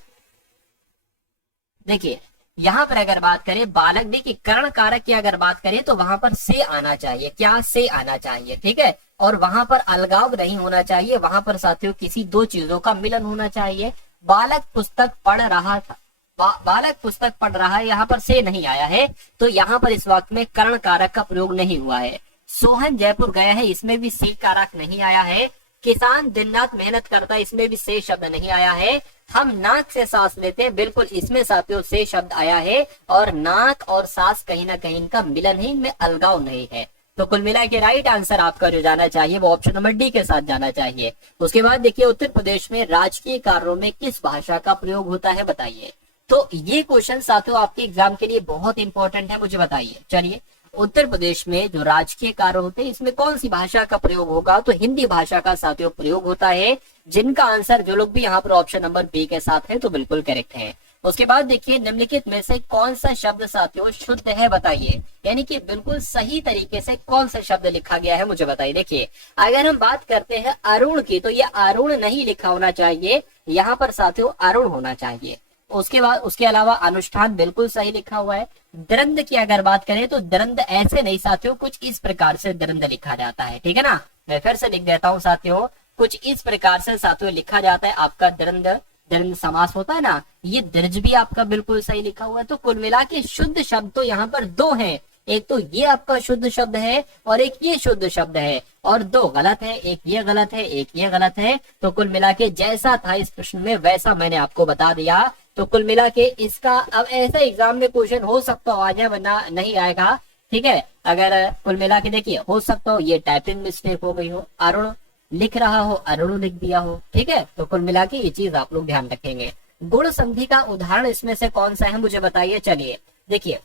देखिए यहाँ पर अगर बात करें बालक, देखिए कर्ण कारक की अगर बात करें तो वहां पर से आना चाहिए, क्या से आना चाहिए, ठीक है। और वहां पर अलगाव नहीं होना चाहिए, वहां पर साथियों किसी दो चीजों का मिलन होना चाहिए। बालक पुस्तक पढ़ रहा था, बालक पुस्तक पढ़ रहा है, यहाँ पर से नहीं आया है, तो यहाँ पर इस वाक्य में कर्ण कारक का प्रयोग नहीं हुआ है। सोहन जयपुर गया है, इसमें भी से कारक नहीं आया है। किसान दिन रात मेहनत करता है, इसमें भी से शब्द नहीं आया है। हम नाक से सांस लेते हैं, बिल्कुल इसमें साथियों से शब्द आया है, और नाक और सांस कहीं ना कहीं इनका मिलन है, इनमें अलगाव नहीं है। तो कुल मिला के राइट आंसर आपका जो जाना चाहिए वो ऑप्शन नंबर डी के साथ जाना चाहिए। उसके बाद देखिए उत्तर प्रदेश में राजकीय कार्यों में किस भाषा का प्रयोग होता है बताइए। तो ये क्वेश्चन साथियों आपके एग्जाम के लिए बहुत इंपॉर्टेंट है, मुझे बताइए। चलिए उत्तर प्रदेश में जो राजकीय कार्य होते हैं इसमें कौन सी भाषा का प्रयोग होगा, तो हिंदी भाषा का साथियों प्रयोग होता है, जिनका आंसर जो लोग भी यहाँ पर ऑप्शन नंबर बी के साथ है तो बिल्कुल करेक्ट है। उसके बाद देखिए निम्नलिखित में से कौन सा शब्द साथियों शुद्ध है बताइए, यानी कि बिल्कुल सही तरीके से कौन सा शब्द लिखा गया है मुझे बताइए। देखिए अगर हम बात करते हैं अरुण की, तो ये अरुण नहीं लिखा होना चाहिए, यहाँ पर साथियों अरुण होना चाहिए। उसके बाद उसके अलावा अनुष्ठान बिल्कुल सही लिखा हुआ है। दृंद की अगर बात करें तो दृंद ऐसे नहीं साथियों, कुछ इस प्रकार से दृंद लिखा जाता है, ठीक है ना। मैं फिर से लिख देता हूँ साथियों, कुछ इस प्रकार से साथियों लिखा जाता है आपका दृंद, दृंद समास होता है ना, ये दृज भी आपका बिल्कुल सही लिखा हुआ है। तो कुल मिला के शुद्ध शब्द तो यहाँ पर दो हैं, एक तो ये आपका शुद्ध शब्द है और एक ये शुद्ध शब्द है, और दो गलत है, एक ये गलत है, एक ये गलत है। तो कुल मिला के जैसा था इस प्रश्न में वैसा मैंने आपको बता दिया। तो कुल मिला के इसका अब ऐसा एग्जाम में क्वेश्चन हो सकता हो आ जाए, वरना नहीं आएगा, ठीक है। अगर कुल मिला के देखिए हो सकता हो ये टाइपिंग मिस्टेक हो गई हो, अरुण लिख रहा हो अरुण लिख दिया हो, ठीक है। तो कुल मिला के ये चीज आप लोग ध्यान रखेंगे। गुण संधि का उदाहरण इसमें से कौन सा है मुझे बताइए। चलिए देखिए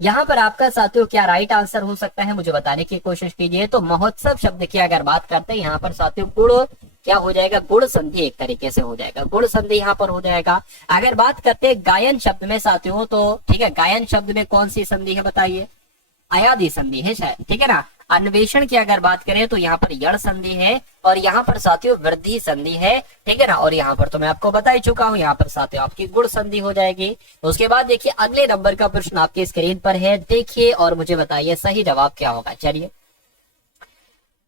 यहाँ पर आपका साथियों क्या राइट आंसर हो सकता है मुझे बताने की कोशिश कीजिए। तो महोत्सव शब्द की अगर बात करते हैं यहाँ पर साथियों गुण क्या हो जाएगा, गुण संधि एक तरीके से हो जाएगा, गुण संधि यहाँ पर हो जाएगा। अगर बात करते हैं गायन शब्द में साथियों, तो ठीक है गायन शब्द में कौन सी संधि है बताइए, अयादि संधि है शायद, ठीक है ना। अन्वेषण की अगर बात करें तो यहाँ पर यण संधि है, और यहाँ पर साथियों वृद्धि संधि है, ठीक है ना। और यहाँ पर तो मैं आपको बता ही चुका हूँ, यहाँ पर साथियों आपकी गुण संधि हो जाएगी। उसके बाद देखिए अगले नंबर का प्रश्न आपके स्क्रीन पर है, देखिए और मुझे बताइए सही जवाब क्या होगा। चलिए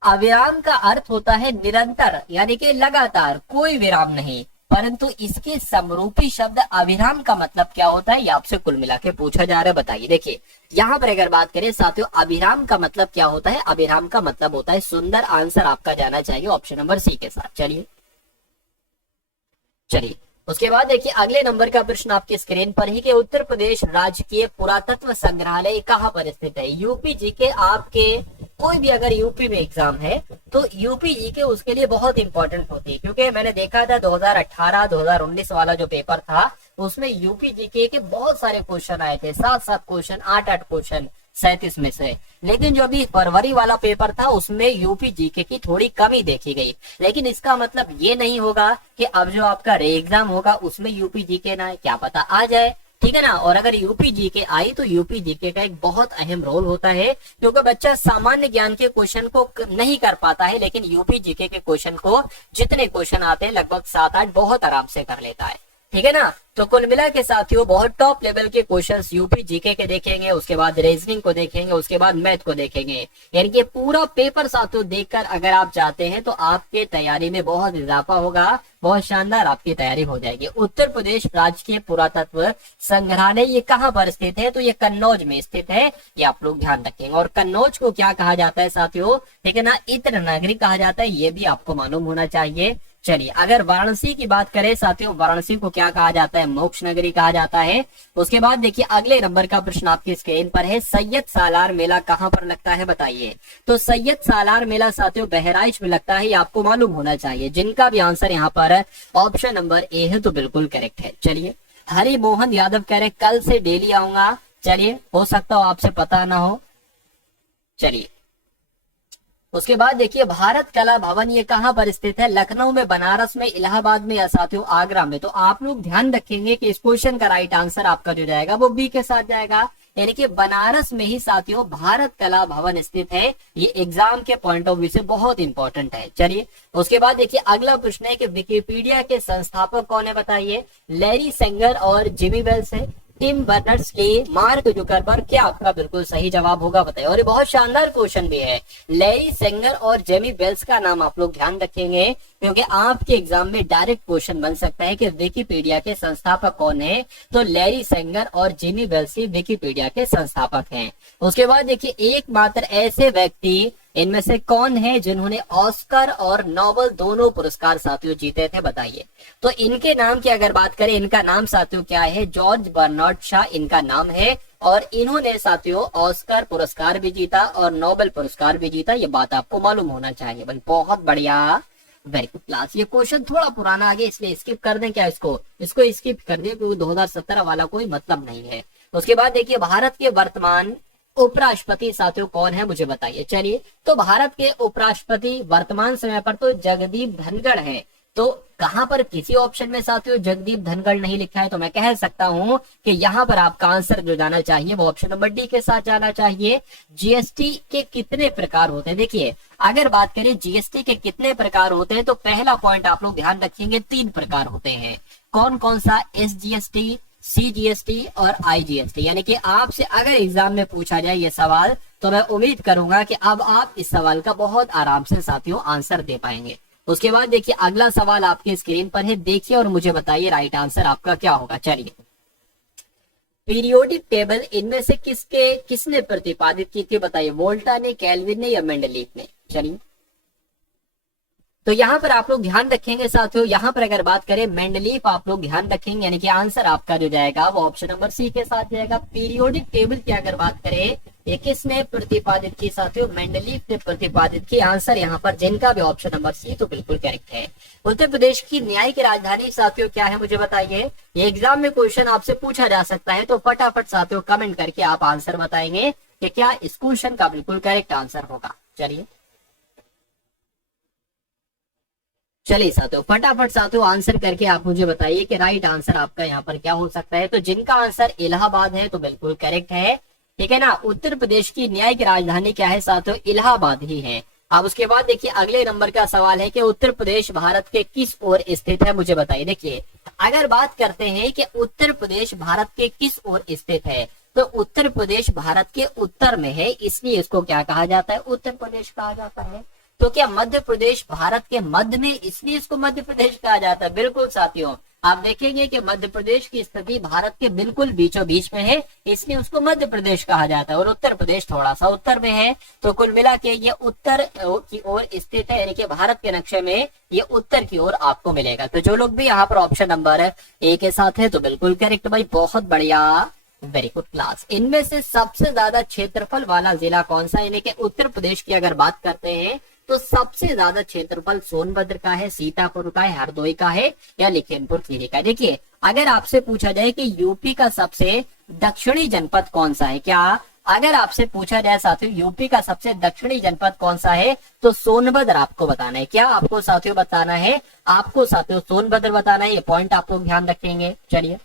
अविराम का अर्थ होता है निरंतर, यानी कि लगातार, कोई विराम नहीं, परंतु इसके समरूपी शब्द अविराम का मतलब क्या होता है ये आपसे कुल मिला के पूछा जा रहा है, बताइए। देखिए यहाँ पर अगर बात करें साथियों अविराम का मतलब क्या होता है, अविराम का मतलब होता है सुंदर, आंसर आपका जाना चाहिए ऑप्शन नंबर सी के साथ। चलिए उसके बाद देखिए अगले नंबर का प्रश्न आपकी स्क्रीन पर ही कि उत्तर प्रदेश राजकीय पुरातत्व संग्रहालय कहाँ पर स्थित है। यूपी जी के आपके कोई भी अगर यूपी में एग्जाम है तो यूपी जी के उसके लिए बहुत इंपॉर्टेंट होती है, क्योंकि मैंने देखा था 2018-2019 वाला जो पेपर था उसमें यूपी जी के बहुत सारे क्वेश्चन आए थे, 7-7 क्वेश्चन, 8-8 क्वेश्चन 37 में से। लेकिन जो अभी फरवरी वाला पेपर था उसमें यूपी जीके की थोड़ी कमी देखी गई, लेकिन इसका मतलब ये नहीं होगा कि अब जो आपका रे एग्जाम होगा उसमें यूपी जीके ना, क्या पता आ जाए, ठीक है ना। और अगर यूपी जीके आई तो यूपी जीके का एक बहुत अहम रोल होता है, क्योंकि बच्चा सामान्य ज्ञान के क्वेश्चन को नहीं कर पाता है, लेकिन यूपी जीके के क्वेश्चन को जितने क्वेश्चन आते हैं लगभग 7-8 बहुत आराम से कर लेता है। ठीक है ना। तो कुल मिला के साथियों बहुत टॉप लेवल के क्वेश्चंस यूपी जीके के देखेंगे, उसके बाद रीजनिंग को देखेंगे, उसके बाद मैथ को देखेंगे। यानी कि पूरा पेपर साथियों देखकर अगर आप चाहते हैं तो आपके तैयारी में बहुत इजाफा होगा, बहुत शानदार आपकी तैयारी हो जाएगी। उत्तर प्रदेश राजकीय पुरातत्व संग्रहालय ये कहाँ पर स्थित है? तो ये कन्नौज में स्थित है, ये आप लोग ध्यान रखेंगे। और कन्नौज को क्या कहा जाता है साथियों? ठीक है ना, इत्र नगरी कहा जाता है, ये भी आपको मालूम होना चाहिए। चलिए अगर वाराणसी की बात करें साथियों, वाराणसी को क्या कहा जाता है? मोक्ष नगरी कहा जाता है। उसके बाद देखिए अगले नंबर का प्रश्न आपकी स्क्रीन पर है, सैयद सालार मेला कहाँ पर लगता है बताइए? तो सैयद सालार मेला साथियों बहराइच में लगता है, ये आपको मालूम होना चाहिए। जिनका भी आंसर यहाँ पर ऑप्शन नंबर ए है तो बिल्कुल करेक्ट है। चलिए हरि मोहन यादव कह रहे कल से डेली आऊंगा। चलिए हो सकता हो आपसे पता ना हो। चलिए उसके बाद देखिए भारत कला भवन ये कहाँ पर स्थित है? लखनऊ में, बनारस में, इलाहाबाद में या साथियों आगरा में। तो आप लोग ध्यान रखेंगे कि इस क्वेश्चन का राइट आंसर आपका जो जाएगा वो बी के साथ जाएगा, यानी कि बनारस में ही साथियों भारत कला भवन स्थित है। ये एग्जाम के पॉइंट ऑफ व्यू से बहुत इंपॉर्टेंट है। चलिए उसके बाद देखिए अगला प्रश्न है कि विकिपीडिया के संस्थापक कौन है बताइए? लैरी सेंगर और जिमी वेल्स है, Tim Berners Lee, Mark Zuckerberg. क्या आपका बिल्कुल सही जवाब होगा बताइए? और ये बहुत शानदार क्वेश्चन भी है। लैरी सेंगर और जेमी बेल्स का नाम आप लोग ध्यान रखेंगे, क्योंकि आपके एग्जाम में डायरेक्ट क्वेश्चन बन सकता है कि विकिपीडिया के संस्थापक कौन है? तो लैरी सेंगर और जिमी बेल्स ही विकिपीडिया के संस्थापक हैं। उसके बाद देखिए एकमात्र ऐसे व्यक्ति इनमें से कौन है जिन्होंने ऑस्कर और नोबेल दोनों पुरस्कार साथियों जीते थे बताइए? तो इनके नाम की अगर बात करें, इनका नाम साथियों क्या है? जॉर्ज बर्नार्ड शॉ इनका नाम है, और इन्होंने साथियों ऑस्कर पुरस्कार भी जीता और नोबेल पुरस्कार भी जीता। ये बात आपको मालूम होना चाहिए भाई। बहुत बढ़िया, वेरी गुड क्लास। ये क्वेश्चन थोड़ा पुराना आ गया इसलिए स्किप कर दें क्या? इसको स्किप कर दिए क्योंकि 2017 वाला कोई मतलब नहीं है। उसके बाद देखिए भारत के वर्तमान उपराष्ट्रपति साथियों कौन है मुझे बताइए? चलिए तो भारत के उपराष्ट्रपति वर्तमान समय पर तो जगदीप धनखड़ है। तो कहां पर किसी ऑप्शन में साथियों जगदीप धनखड़ नहीं लिखा है, तो मैं कह सकता हूं कि यहां पर आपका आंसर जो जाना चाहिए वो ऑप्शन नंबर डी के साथ जाना चाहिए। जीएसटी के कितने प्रकार होते हैं? देखिए अगर बात करें जीएसटी के कितने प्रकार होते हैं, तो पहला पॉइंट आप लोग ध्यान रखेंगे, 3 प्रकार होते हैं। कौन कौन सा? एसजीएसटी, सीजीएसटी और आईजीएसटी। यानी कि आपसे अगर एग्जाम में पूछा जाए ये सवाल, तो मैं उम्मीद करूंगा कि अब आप इस सवाल का बहुत आराम से साथियों आंसर दे पाएंगे। उसके बाद देखिए अगला सवाल आपके स्क्रीन पर है, देखिए और मुझे बताइए राइट आंसर आपका क्या होगा। चलिए पीरियोडिक टेबल इनमें से किसने प्रतिपादित की थी बताइए? वोल्टा ने, कैल्विन ने या मेंडलीफ ने? चलिए तो यहाँ पर आप लोग ध्यान रखेंगे साथियों, यहाँ पर अगर बात करें मेंडलीफ आप लोग ध्यान रखेंगे, यानी कि आंसर आपका जो जाएगा वो ऑप्शन नंबर सी के साथ जाएगा। पीरियोडिक टेबल की अगर बात करें ये किसने प्रतिपादित की साथियों? मेंडलीफ ने प्रतिपादित की। आंसर यहाँ पर जिनका भी ऑप्शन नंबर सी तो बिल्कुल करेक्ट है। उत्तर प्रदेश की न्यायिक राजधानी साथियों क्या है मुझे बताइए? ये एग्जाम में क्वेश्चन आपसे पूछा जा सकता है, तो फटाफट साथियों कमेंट करके आप आंसर बताएंगे कि क्या इस क्वेश्चन का बिल्कुल करेक्ट आंसर होगा। चलिए साथियों फटाफट साथियों आंसर करके आप मुझे बताइए कि राइट आंसर आपका यहाँ पर क्या हो सकता है? तो जिनका आंसर इलाहाबाद है तो बिल्कुल करेक्ट है, ठीक है ना। उत्तर प्रदेश की न्यायिक राजधानी क्या है साथियों? इलाहाबाद ही है। अब उसके बाद देखिए अगले नंबर का सवाल है कि उत्तर प्रदेश भारत के किस ओर स्थित है मुझे बताइए? देखिए अगर बात करते हैं कि उत्तर प्रदेश भारत के किस ओर स्थित है, तो उत्तर प्रदेश भारत के उत्तर में है, इसलिए इसको क्या कहा जाता है? उत्तर प्रदेश कहा जाता है। तो क्या मध्य प्रदेश भारत के मध्य में, इसलिए इसको मध्य प्रदेश कहा जाता है? बिल्कुल साथियों, आप देखेंगे कि मध्य प्रदेश की स्थिति भारत के बिल्कुल बीचों बीच में है, इसलिए उसको मध्य प्रदेश कहा जाता है। और उत्तर प्रदेश थोड़ा सा उत्तर में है, तो कुल मिला के ये उत्तर की ओर स्थित है, यानी कि भारत के नक्शे में ये उत्तर की ओर आपको मिलेगा। तो जो लोग भी यहाँ पर ऑप्शन नंबर ए के साथ है तो बिल्कुल करेक्ट भाई, बहुत बढ़िया, वेरी गुड क्लास। इनमें से सबसे ज्यादा क्षेत्रफल वाला जिला कौन सा? यानी कि उत्तर प्रदेश की अगर बात करते हैं तो सबसे ज्यादा क्षेत्रफल सोनभद्र का है, सीतापुर का है, हरदोई का है या लखीमपुर खीरी का? देखिए अगर आपसे पूछा जाए कि यूपी का सबसे दक्षिणी जनपद कौन सा है, क्या अगर आपसे पूछा जाए साथियों यूपी का सबसे दक्षिणी जनपद कौन सा है, तो सोनभद्र आपको बताना है। क्या आपको साथियों बताना है? आपको साथियों सोनभद्र बताना है, ये पॉइंट आप लोग ध्यान रखेंगे। चलिए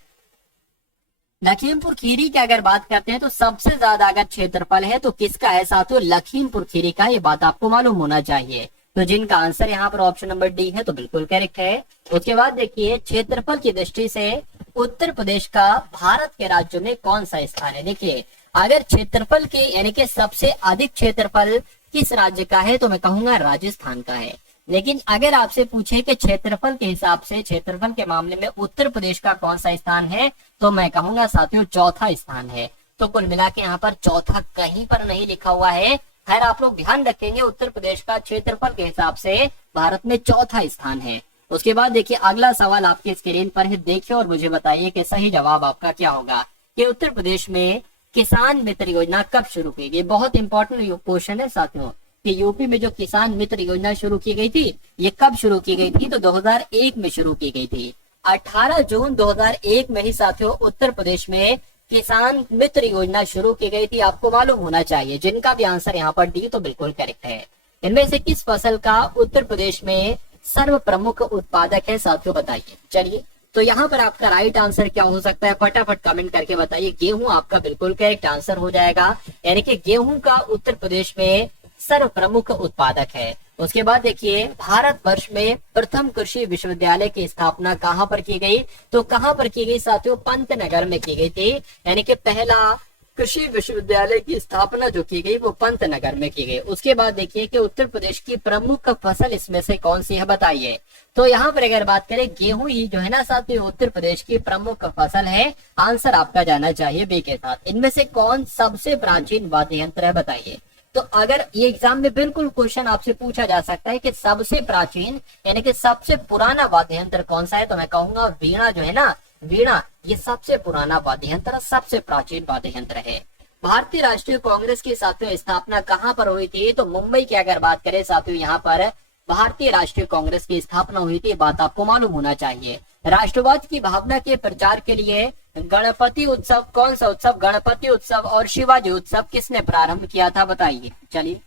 लखीमपुर खीरी की अगर बात करते हैं तो सबसे ज्यादा अगर क्षेत्रफल है तो किसका है साथियों? लखीमपुर खीरी का, ये बात आपको मालूम होना चाहिए। तो जिनका आंसर यहाँ पर ऑप्शन नंबर डी है तो बिल्कुल करेक्ट है। उसके बाद देखिए क्षेत्रफल की दृष्टि से उत्तर प्रदेश का भारत के राज्यों में कौन सा स्थान है। देखिए अगर क्षेत्रफल के यानी कि सबसे अधिक क्षेत्रफल किस राज्य का है तो मैं कहूंगा राजस्थान का है। लेकिन अगर आपसे पूछे कि क्षेत्रफल के हिसाब से, क्षेत्रफल के मामले में उत्तर प्रदेश का कौन सा स्थान है तो मैं कहूंगा साथियों चौथा स्थान है। तो कुल मिला के यहाँ पर चौथा कहीं पर नहीं लिखा हुआ है। खैर आप लोग ध्यान रखेंगे उत्तर प्रदेश का क्षेत्रफल के हिसाब से भारत में चौथा स्थान है। उसके बाद देखिए अगला सवाल आपकी स्क्रीन पर है, देखिए और मुझे बताइए कि सही जवाब आपका क्या होगा कि उत्तर प्रदेश में किसान मित्र योजना कब शुरू की गई। बहुत इंपॉर्टेंट क्वेश्चन है साथियों कि यूपी में जो किसान मित्र योजना शुरू की गई थी ये कब शुरू की गई थी तो 2001 में शुरू की गई थी। 18 जून 2001 में ही साथियों उत्तर प्रदेश में किसान मित्र योजना शुरू की गई थी। आपको मालूम होना चाहिए। जिनका भी आंसर यहाँ पर डी तो बिल्कुल करेक्ट है। इनमें से किस फसल का उत्तर प्रदेश में सर्व प्रमुख उत्पादक है साथियों बताइए। चलिए तो यहाँ पर आपका राइट आंसर क्या हो सकता है फटाफट कमेंट करके बताइए। गेहूं आपका बिल्कुल करेक्ट आंसर हो जाएगा, यानी कि गेहूं का उत्तर प्रदेश में सर्व प्रमुख उत्पादक है। उसके बाद देखिए भारत वर्ष में प्रथम कृषि विश्वविद्यालय की स्थापना कहाँ पर की गई तो कहाँ पर की गई साथियों पंतनगर में की गई थी। यानी कि पहला कृषि विश्वविद्यालय की स्थापना जो की गई वो पंतनगर में की गई। उसके बाद देखिए कि उत्तर प्रदेश की प्रमुख फसल इसमें से कौन सी है बताइए। तो यहाँ पर अगर बात करें गेहूं ही जो है ना साथियों उत्तर प्रदेश की प्रमुख फसल है। आंसर आपका जाना चाहिए बी के साथ। इनमें से कौन सबसे प्राचीन वाद्य यंत्र है बताइए। तो अगर ये एग्जाम में बिल्कुल क्वेश्चन आपसे पूछा जा सकता है कि सबसे प्राचीन यानी कि सबसे पुराना वाद्य यंत्र कौन सा है तो मैं कहूंगा वीणा जो है ना, वीणा ये सबसे पुराना वाद्य यंत्र, सबसे प्राचीन वाद्य यंत्र है। भारतीय राष्ट्रीय कांग्रेस की साथियों स्थापना कहाँ पर हुई थी तो मुंबई की अगर बात करें साथियों यहाँ पर भारतीय राष्ट्रीय कांग्रेस की स्थापना हुई थी। बात आपको मालूम होना चाहिए। राष्ट्रवाद की भावना के प्रचार के लिए गणपति उत्सव, कौन सा उत्सव, गणपति उत्सव और शिवाजी उत्सव किसने प्रारंभ किया था बताइए। चलिए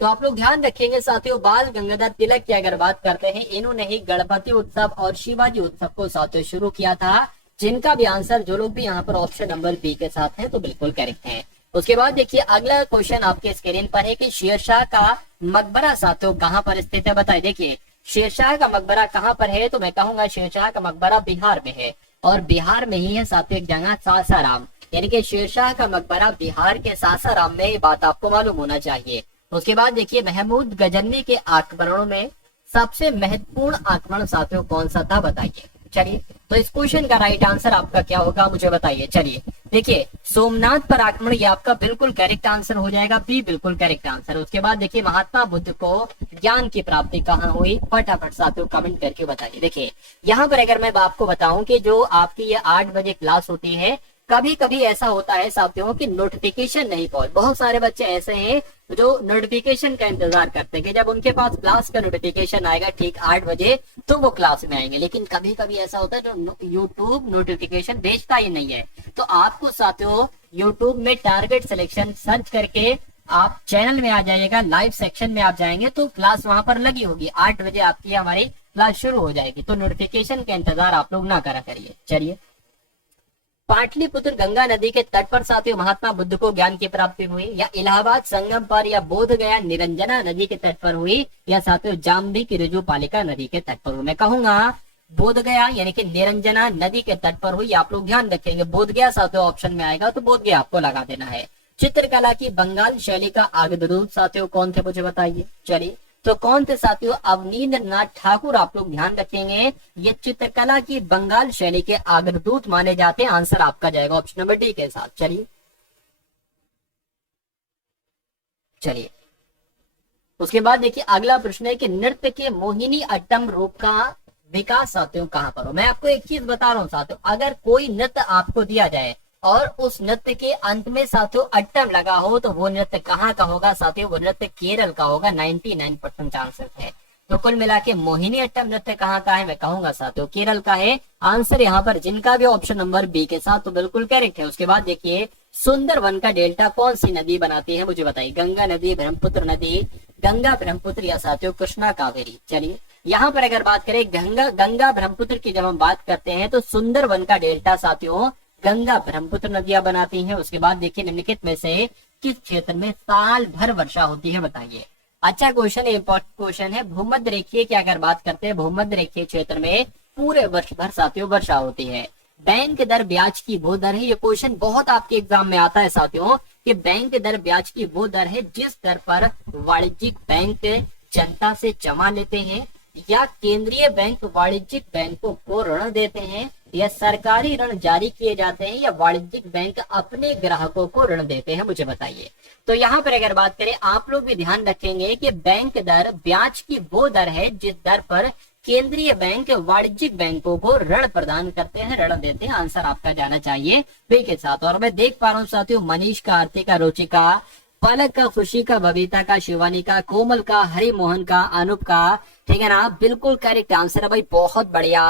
तो आप लोग ध्यान रखेंगे साथियों बाल गंगाधर तिलक की अगर बात करते हैं इन्होंने ही गणपति उत्सव और शिवाजी उत्सव को साथियों शुरू किया था। जिनका भी आंसर जो लोग भी यहाँ पर ऑप्शन नंबर बी के साथ है तो बिल्कुल करेक्ट है। उसके बाद देखिए अगला क्वेश्चन आपके स्क्रीन पर है कि शेरशाह का मकबरा साथियों कहाँ पर स्थित है बताइए। देखिए शेरशाह का मकबरा कहाँ पर है तो मैं कहूंगा शेरशाह का मकबरा बिहार में है और बिहार में ही है साथियों एक जगह सासाराम, यानी कि शेरशाह का मकबरा बिहार के सासाराम में। ये बात आपको मालूम होना चाहिए। उसके बाद देखिए महमूद गजनवी के आक्रमणों में सबसे महत्वपूर्ण आक्रमण साथियों कौन सा था बताइए। चलिए तो इस क्वेश्चन का राइट आंसर आपका क्या होगा मुझे बताइए। चलिए देखिए सोमनाथ पर आक्रमण ये आपका बिल्कुल करेक्ट आंसर हो जाएगा, बी बिल्कुल करेक्ट आंसर। उसके बाद देखिए महात्मा बुद्ध को ज्ञान की प्राप्ति कहाँ हुई फटाफट साथियों कमेंट करके बताइए। देखिए यहाँ पर अगर मैं आपको बताऊं कि जो आपकी ये 8 बजे क्लास होती है कभी कभी ऐसा होता है साथियों कि नोटिफिकेशन नहीं पहुंच। बहुत सारे बच्चे ऐसे हैं जो नोटिफिकेशन का इंतजार करते हैं कि जब उनके पास क्लास का नोटिफिकेशन आएगा ठीक 8 बजे तो वो क्लास में आएंगे। लेकिन कभी कभी ऐसा होता है जो यूट्यूब नोटिफिकेशन भेजता ही नहीं है। तो आपको साथियों यूट्यूब में टारगेट सिलेक्शन सर्च करके आप चैनल में आ जाइएगा, लाइव सेक्शन में आप जाएंगे तो क्लास वहां पर लगी होगी। 8 बजे आपकी हमारी क्लास शुरू हो जाएगी। तो नोटिफिकेशन का इंतजार आप लोग ना करा करिए। चलिए पाटलिपुत्र गंगा नदी के तट पर साथियों महात्मा बुद्ध को ज्ञान की प्राप्ति हुई, या इलाहाबाद संगम पर, या बोध गया निरंजना नदी के तट पर हुई, या साथियों जाम्बी की रिजु पालिका नदी के तट पर हुई। मैं कहूंगा बोध गया यानी कि निरंजना नदी के तट पर हुई। आप लोग ध्यान रखेंगे बोध गया साथियों ऑप्शन में आएगा तो बोध गया आपको लगा देना है। चित्रकला की बंगाल शैली का आगधरूप साथियों कौन थे मुझे बताइए। चलिए तो कौन थे साथियों अवनींद्र नाथ ठाकुर। आप लोग ध्यान रखेंगे ये चित्रकला की बंगाल शैली के अग्रदूत माने जाते हैं। आंसर आपका जाएगा ऑप्शन नंबर डी के साथ। चलिए उसके बाद देखिए अगला प्रश्न है कि नृत्य के मोहिनी अट्टम रूप का विकास साथियों कहाँ पर हो। मैं आपको एक चीज बता रहा हूँ साथियों, अगर कोई नृत्य आपको दिया जाए और उस नृत्य के अंत में साथियों अट्टम लगा हो तो वो नृत्य कहाँ का होगा साथियों, वो नृत्य केरल का होगा। 99% चांसेस है। तो कुल मिला के मोहिनी अट्टम नृत्य कहाँ का है, मैं कहूंगा साथियों केरल का है। आंसर यहाँ पर जिनका भी ऑप्शन नंबर बी के साथ तो बिल्कुल करेक्ट है। उसके बाद देखिए सुंदरवन का डेल्टा कौन सी नदी बनाती है मुझे बताइए। गंगा नदी, ब्रह्मपुत्र नदी, गंगा ब्रह्मपुत्र, या साथियों कृष्णा कावेरी। चलिए यहाँ पर अगर बात करें गंगा ब्रह्मपुत्र की जब हम बात करते हैं तो सुंदरवन का डेल्टा साथियों गंगा ब्रह्मपुत्र नदियां बनाती हैं। उसके बाद देखिए निम्नलिखित में से किस क्षेत्र में साल भर वर्षा होती है बताइए। अच्छा क्वेश्चन, इंपॉर्टेंट क्वेश्चन है। भूमध्य रेखीय की अगर बात करते हैं, भूमध्य रेखीय क्षेत्र में पूरे वर्ष भर साथियों वर्षा होती है। बैंक दर ब्याज की वो दर है, ये क्वेश्चन बहुत आपके एग्जाम में आता है साथियों, कि बैंक दर ब्याज की वो दर है जिस दर पर वाणिज्यिक बैंक जनता से जमा लेते हैं, या केंद्रीय बैंक वाणिज्यिक बैंकों को ऋण देते हैं, या सरकारी ऋण जारी किए जाते हैं, या वाणिज्यिक बैंक अपने ग्राहकों को ऋण देते हैं, मुझे बताइए। तो यहाँ पर अगर बात करें, आप लोग भी ध्यान रखेंगे कि बैंक दर ब्याज की वो दर है जिस दर पर केंद्रीय बैंक वाणिज्यिक बैंकों को ऋण प्रदान करते हैं, ऋण देते हैं। आंसर आपका जाना चाहिए बी के साथ। और मैं देख पा रहा हूँ साथियों, मनीष का, आरती का, रुचिका, पलक का, खुशी का, बबीता का, शिवानी का, कोमल का, हरिमोहन का, अनूप का, ठीक है ना, बिल्कुल करेक्ट आंसर है भाई, बहुत बढ़िया,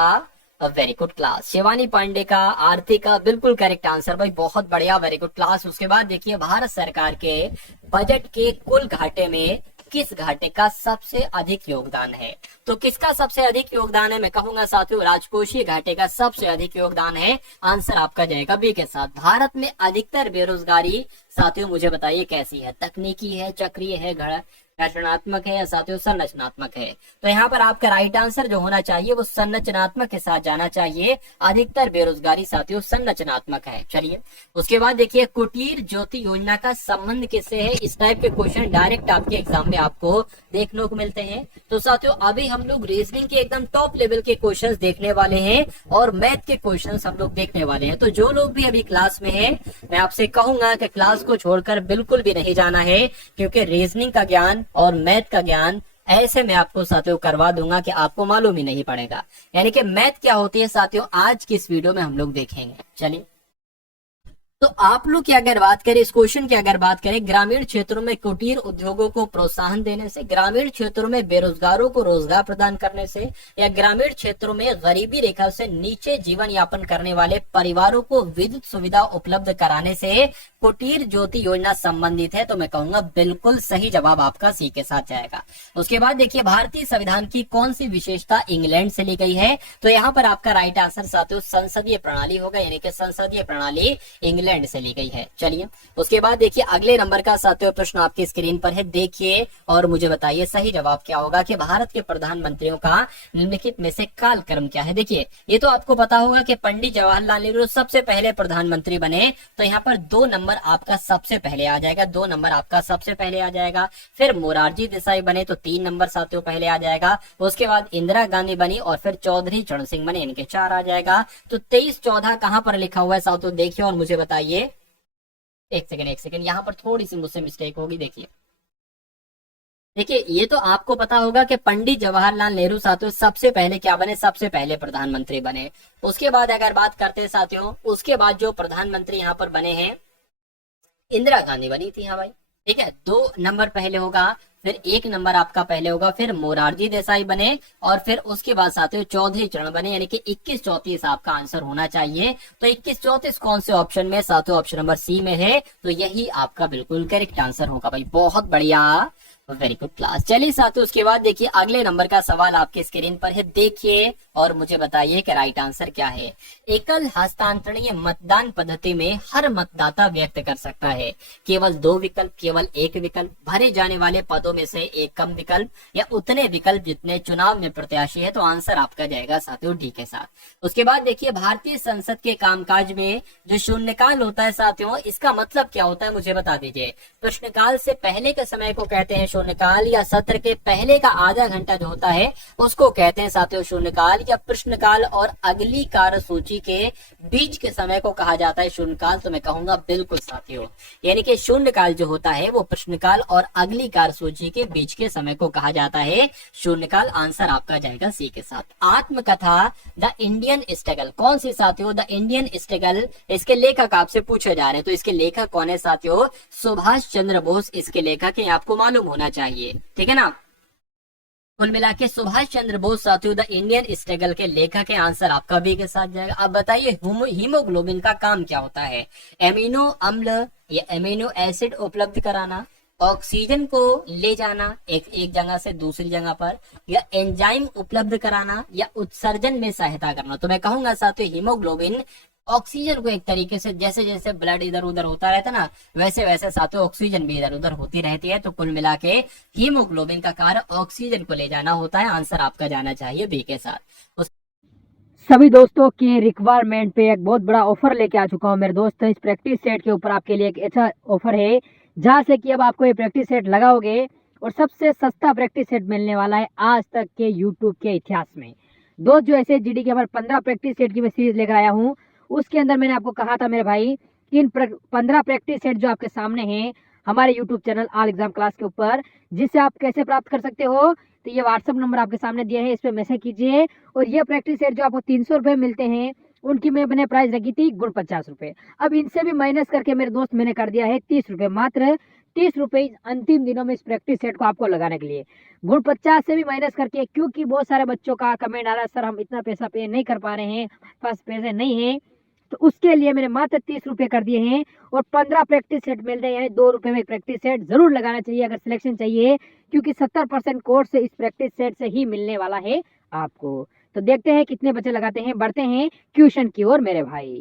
very good class. Shivani Pandey का, आरती का, बिल्कुल करेक्ट आंसर भाई, बहुत बढ़िया, वेरी गुड क्लास। उसके बाद देखिए, भारत सरकार के बजट के कुल घाटे में किस घाटे का सबसे अधिक योगदान है? तो किसका सबसे अधिक योगदान है? मैं कहूंगा साथियों राजकोषीय घाटे का सबसे अधिक योगदान है। आंसर आपका जाएगा बी के साथ। भारत में अधिकतर बेरोजगारी साथियों मुझे बताइए कैसी है? तकनीकी है, चक्रीय है, घटनात्मक है, या साथियों संरचनात्मक है? तो यहाँ पर आपका राइट आंसर जो होना चाहिए वो संरचनात्मक के साथ जाना चाहिए। अधिकतर बेरोजगारी साथियों संरचनात्मक है। चलिए उसके बाद देखिए, कुटीर ज्योति योजना का संबंध किससे है? इस टाइप के क्वेश्चन डायरेक्ट आपके एग्जाम में आपको देखने को मिलते हैं। तो साथियों अभी हम लोग रीजनिंग के एकदम टॉप लेवल के क्वेश्चन देखने वाले हैं और मैथ के क्वेश्चन हम लोग देखने वाले हैं। तो जो लोग भी अभी क्लास में है, मैं आपसे कहूंगा कि क्लास को छोड़कर बिल्कुल भी नहीं जाना है, क्योंकि रीजनिंग का ज्ञान और मैथ का ज्ञान ऐसे मैं आपको साथियों करवा दूंगा कि आपको मालूम ही नहीं पड़ेगा। यानी कि मैथ क्या होती है साथियों, आज की इस वीडियो में हम लोग देखेंगे। चलिए तो आप लोग की अगर बात करें, इस क्वेश्चन की अगर बात करें, ग्रामीण क्षेत्रों में कुटीर उद्योगों को प्रोत्साहन देने से, ग्रामीण क्षेत्रों में बेरोजगारों को रोजगार प्रदान करने से, या ग्रामीण क्षेत्रों में गरीबी रेखा से नीचे जीवन यापन करने वाले परिवारों को विद्युत सुविधा उपलब्ध कराने से कुटीर ज्योति योजना संबंधित है? तो मैं कहूंगा बिल्कुल सही जवाब आपका सी के साथ जाएगा। उसके बाद देखिए, भारतीय संविधान की कौन सी विशेषता इंग्लैंड से ली गई है? तो यहाँ पर आपका राइट आंसर साथियों संसदीय प्रणाली होगा, यानी कि संसदीय प्रणाली इंग्लैंड से ली गई है। चलिए उसके बाद देखिए, अगले नंबर का साथियों प्रश्न आपकी स्क्रीन पर है, देखिए और मुझे बताइए सही जवाब क्या होगा कि भारत के प्रधानमंत्रियों का निम्नलिखित में से कालक्रम क्या है? देखिए ये तो आपको पता होगा कि पंडित जवाहरलाल नेहरू सबसे पहले प्रधानमंत्री बने, तो यहाँ पर 2 नंबर आपका सबसे पहले आ जाएगा, 2 नंबर आपका सबसे पहले आ जाएगा। फिर मोरारजी देसाई बने तो 3 नंबर साथियों पहले आ जाएगा। उसके बाद इंदिरा गांधी बनी और फिर चौधरी चरण सिंह बने, इनके 4 आ जाएगा। तो 23-14 कहां पर लिखा हुआ है साथियों? देखिए और मुझे बताइए। एक सेकंड, यहाँ पर थोड़ी सी मुझसे मिस्टेक होगी। देखिए ये तो आपको पता होगा कि पंडित जवाहरलाल नेहरू साथियों सबसे पहले क्या बने? सबसे पहले प्रधानमंत्री बने। उसके बाद अगर बात करते हैं साथियों, उसके बाद जो प्रधानमंत्री यहाँ पर बने हैं, इंदिरा गांधी बनी थी। हाँ भाई ठीक है, 2 नंबर पहले होगा, फिर 1 नंबर आपका पहले होगा, फिर मोरारजी देसाई बने और फिर उसके बाद साथियों चौधरी चरण बने, यानी कि 21-34 आपका आंसर होना चाहिए। तो 21-34 कौन से ऑप्शन में? साथियों ऑप्शन नंबर सी में है, तो यही आपका बिल्कुल करेक्ट आंसर होगा भाई, बहुत बढ़िया, वेरी गुड क्लास। चलिए साथियों उसके बाद देखिए, अगले नंबर का सवाल आपके स्क्रीन पर है, देखिए और मुझे बताइए कि राइट आंसर क्या है। एकल हस्तांतरणीय मतदान पद्धति में हर मतदाता व्यक्त कर सकता है केवल 2 विकल्प, केवल 1 विकल्प, भरे जाने वाले पदों में से एक कम विकल्प, या उतने विकल्प जितने चुनाव में प्रत्याशी है? तो आंसर आपका जाएगा साथियों डी के साथ। उसके बाद देखिए, भारतीय संसद के कामकाज में जो शून्यकाल होता है साथियों, इसका मतलब क्या होता है मुझे बता दीजिए। प्रश्नकाल से पहले के समय को कहते हैं शून्यकाल, या सत्र के पहले का आधा घंटा जो होता है उसको कहते हैं साथियों शून्यकाल, या प्रश्नकाल और अगली कार्य सूची के बीच के समय को कहा जाता है शून्यकाल? तो मैं कहूंगा बिल्कुल साथियों, यानी कि शून्यकाल जो होता है वो प्रश्नकाल और अगली कार्य सूची के बीच के समय को कहा जाता है शून्यकाल। आंसर आपका जाएगा सी के साथ। आत्मकथा द इंडियन स्ट्रगल कौन सी साथियों? द इंडियन स्ट्रगल, इसके लेखक आपसे पूछे जा रहे हैं, तो इसके लेखक कौन है साथियों? सुभाष चंद्र बोस इसके लेखक है, आपको मालूम होना चाहिए, ठीक है ना। कुल मिला के सुभाष चंद्र बोस साथियों द इंडियन स्ट्रगल के लेखक है। आंसर आपका बी के साथ जाएगा। अब बताइए हीमोग्लोबिन का काम क्या होता है? एमिनो अम्ल या एमिनो एसिड उपलब्ध कराना, ऑक्सीजन को ले जाना एक जगह से दूसरी जगह पर, या एंजाइम उपलब्ध कराना, या उत्सर्जन में सहायता करना? तो मैं कहूंगा साथियों हीमोग्लोबिन ऑक्सीजन को एक तरीके से, जैसे जैसे ब्लड इधर उधर होता रहता ना, वैसे वैसे साथियों ऑक्सीजन भी इधर उधर होती रहती है। तो कुल मिला के हीमोग्लोबिन का कार्य ऑक्सीजन को ले जाना होता है। आंसर आपका जाना चाहिए बी के साथ। सभी दोस्तों की रिक्वायरमेंट पे एक बहुत बड़ा ऑफर लेके आ चुका हूँ मेरे दोस्त। इस प्रैक्टिस सेट के ऊपर आपके लिए एक अच्छा ऑफर है, जहाँ से कि अब आपको ये प्रैक्टिस सेट लगाओगे और सबसे सस्ता प्रैक्टिस सेट मिलने वाला है आज तक के यूट्यूब के इतिहास में। दोस्त जो ऐसे जीडी के हमारे 15 प्रैक्टिस सेट की मैं सीरीज लेकर आया हूँ, उसके अंदर मैंने आपको कहा था मेरे भाई कि इन 15 प्रैक्टिस सेट जो आपके सामने हैं हमारे YouTube channel all exam class के ऊपर, जिसे आप कैसे प्राप्त कर सकते हो, तो ये व्हाट्सअप नंबर आपके सामने दिया है, इस पर मैसेज कीजिए। और ये प्रैक्टिस सेट जो आपको 300 रुपये मिलते हैं, उनकी मैंने प्राइस रखी थी गुण 50 रुपये। अब इनसे भी माइनस करके मेरे दोस्त मैंने कर दिया है 30 रुपये, मात्र 30 रुपये अंतिम दिनों में इस प्रैक्टिस सेट को आपको लगाने के लिए। गुण 50 से भी माइनस करके, क्योंकि बहुत सारे बच्चों का कमेंट आ रहा है सर हम इतना पैसा पे नहीं कर पा रहे हैं, पास पैसे नहीं है, तो उसके लिए मैंने मात्र 30 रुपये कर दिए हैं। और 15 प्रैक्टिस सेट मिलते हैं, यानी 2 रुपये में प्रैक्टिस सेट जरूर लगाना चाहिए अगर सिलेक्शन चाहिए, क्योंकि 70% कोर्स इस प्रैक्टिस सेट से ही मिलने वाला है आपको। तो देखते हैं कितने बच्चे लगाते हैं, बढ़ते हैं क्वेश्चन की ओर मेरे भाई।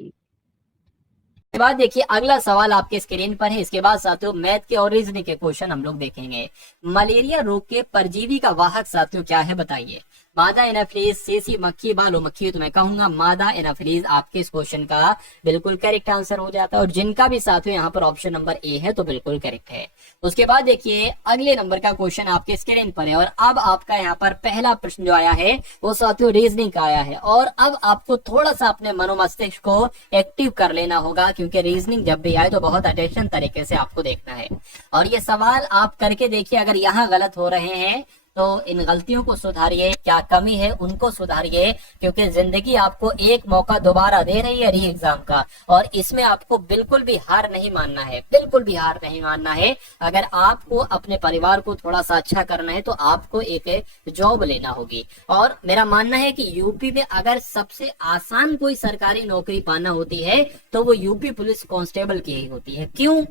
इसके बाद देखिए अगला सवाल आपके स्क्रीन पर है। इसके बाद साथियों मैथ के और रीजनिंग के क्वेश्चन हम लोग देखेंगे। मलेरिया रोग के परजीवी का वाहक साथियों क्या है बताइए। मादा एनाफिलीज, सीसी मक्खी, बालो मक्खी। तो मैं कहूंगा मादा एनाफिलीज आपके इस क्वेश्चन का बिल्कुल करेक्ट आंसर हो जाता है। और जिनका भी साथियों यहाँ पर ऑप्शन नंबर ए है तो बिल्कुल करेक्ट है। उसके बाद देखिए अगले नंबर का क्वेश्चन आपके स्क्रीन पर है। और अब आपका यहाँ पर पहला प्रश्न जो आया है वो साथियों रीजनिंग का आया है। और अब आपको थोड़ा सा अपने मनोमस्तिष्क को एक्टिव कर लेना होगा, क्योंकि रीजनिंग जब भी आए तो बहुत अटेंशन तरीके से आपको देखना है। और ये सवाल आप करके देखिए, अगर यहाँ गलत हो रहे हैं तो इन गलतियों को सुधारिए, क्या कमी है उनको सुधारिए, क्योंकि जिंदगी आपको एक मौका दोबारा दे रही है री एग्जाम का। और इसमें आपको बिल्कुल भी हार नहीं मानना है, बिल्कुल भी हार नहीं मानना है। अगर आपको अपने परिवार को थोड़ा सा अच्छा करना है तो आपको एक जॉब लेना होगी। और मेरा मानना है कि यूपी में अगर सबसे आसान कोई सरकारी नौकरी पाना होती है तो वो यूपी पुलिस कांस्टेबल की ही होती है। क्यों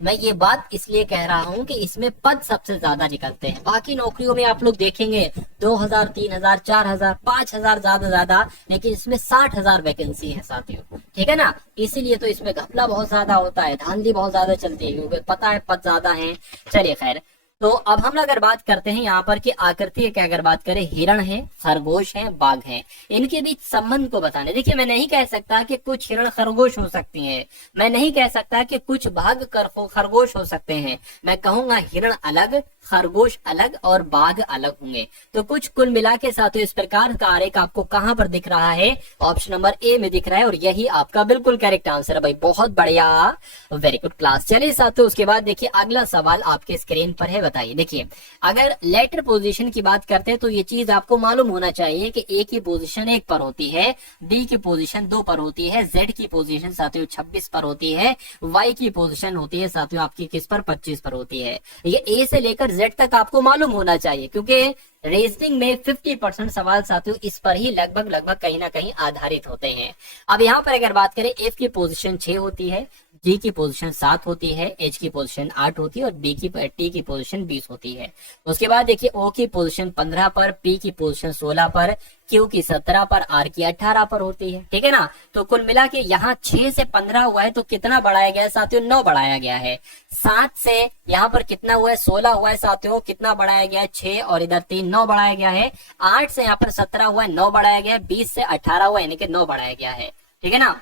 मैं ये बात इसलिए कह रहा हूं कि इसमें पद सबसे ज्यादा निकलते हैं। बाकी नौकरियों में आप लोग देखेंगे 2000, 3000, 4000, 5000 ज्यादा, लेकिन इसमें 60,000 वैकेंसी है साथियों, ठीक है ना। इसीलिए तो इसमें घपला बहुत ज्यादा होता है, धांधली बहुत ज्यादा चलती है, क्योंकि पता है पद ज्यादा है। चलिए खैर, तो अब हम अगर बात करते हैं यहाँ पर कि आकृति की अगर बात करें, हिरण है, खरगोश है, बाघ है, इनके बीच संबंध को बताने। देखिए मैं नहीं कह सकता कि कुछ हिरण खरगोश हो सकती हैं, मैं नहीं कह सकता कि कुछ बाघ खरगोश हो सकते हैं। मैं कहूंगा हिरण अलग, खरगोश अलग और बाघ अलग होंगे। तो कुछ कुल मिला के साथ इस प्रकार का आरेख आपको कहां पर दिख रहा है, ऑप्शन नंबर ए में दिख रहा है। और यही आपका बिल्कुल करेक्ट आंसर है भाई, बहुत बढ़िया, वेरी गुड क्लास। चलिए साथियों उसके बाद देखिए अगला सवाल आपके स्क्रीन पर है। बताइए, देखिए अगर लेटर पोजीशन की बात करते हैं तो ये चीज आपको मालूम होना चाहिए कि ए की पोजीशन 1 पर होती है, बी की पोजीशन 2 पर होती है, जेड की पोजीशन साथियों 26 पर होती है, वाई की पोजीशन होती है साथियों आपकी किस पर, 25 पर होती है। ये ए से लेकर जेड तक आपको मालूम होना चाहिए, क्योंकि रीजनिंग में 50% सवाल साथियों इस पर ही लगभग कहीं ना कहीं आधारित होते हैं। अब यहाँ पर अगर बात करें, एफ की पोजीशन 6 होती है, जी की पोजीशन 7 होती है, एच की पोजीशन 8 होती है और टी की पोजीशन 20 होती है। उसके बाद देखिए ओ की पोजीशन 15 पर, पी की पोजीशन 16 पर, क्यू की 17 पर, आर की 18 पर होती है, ठीक है ना। तो कुल मिला के यहाँ 6 से 15 हुआ है, तो कितना बढ़ाया गया है साथियों, 9 बढ़ाया गया है। 7 से यहाँ पर कितना हुआ है, 16 हुआ है साथियों, कितना बढ़ाया गया है, 6 और इधर 3, 9 बढ़ाया गया है। 8 से यहाँ पर 17 हुआ है, 9 बढ़ाया गया है। 20 से 18 हुआ यानी कि 9 बढ़ाया गया है, ठीक है ना।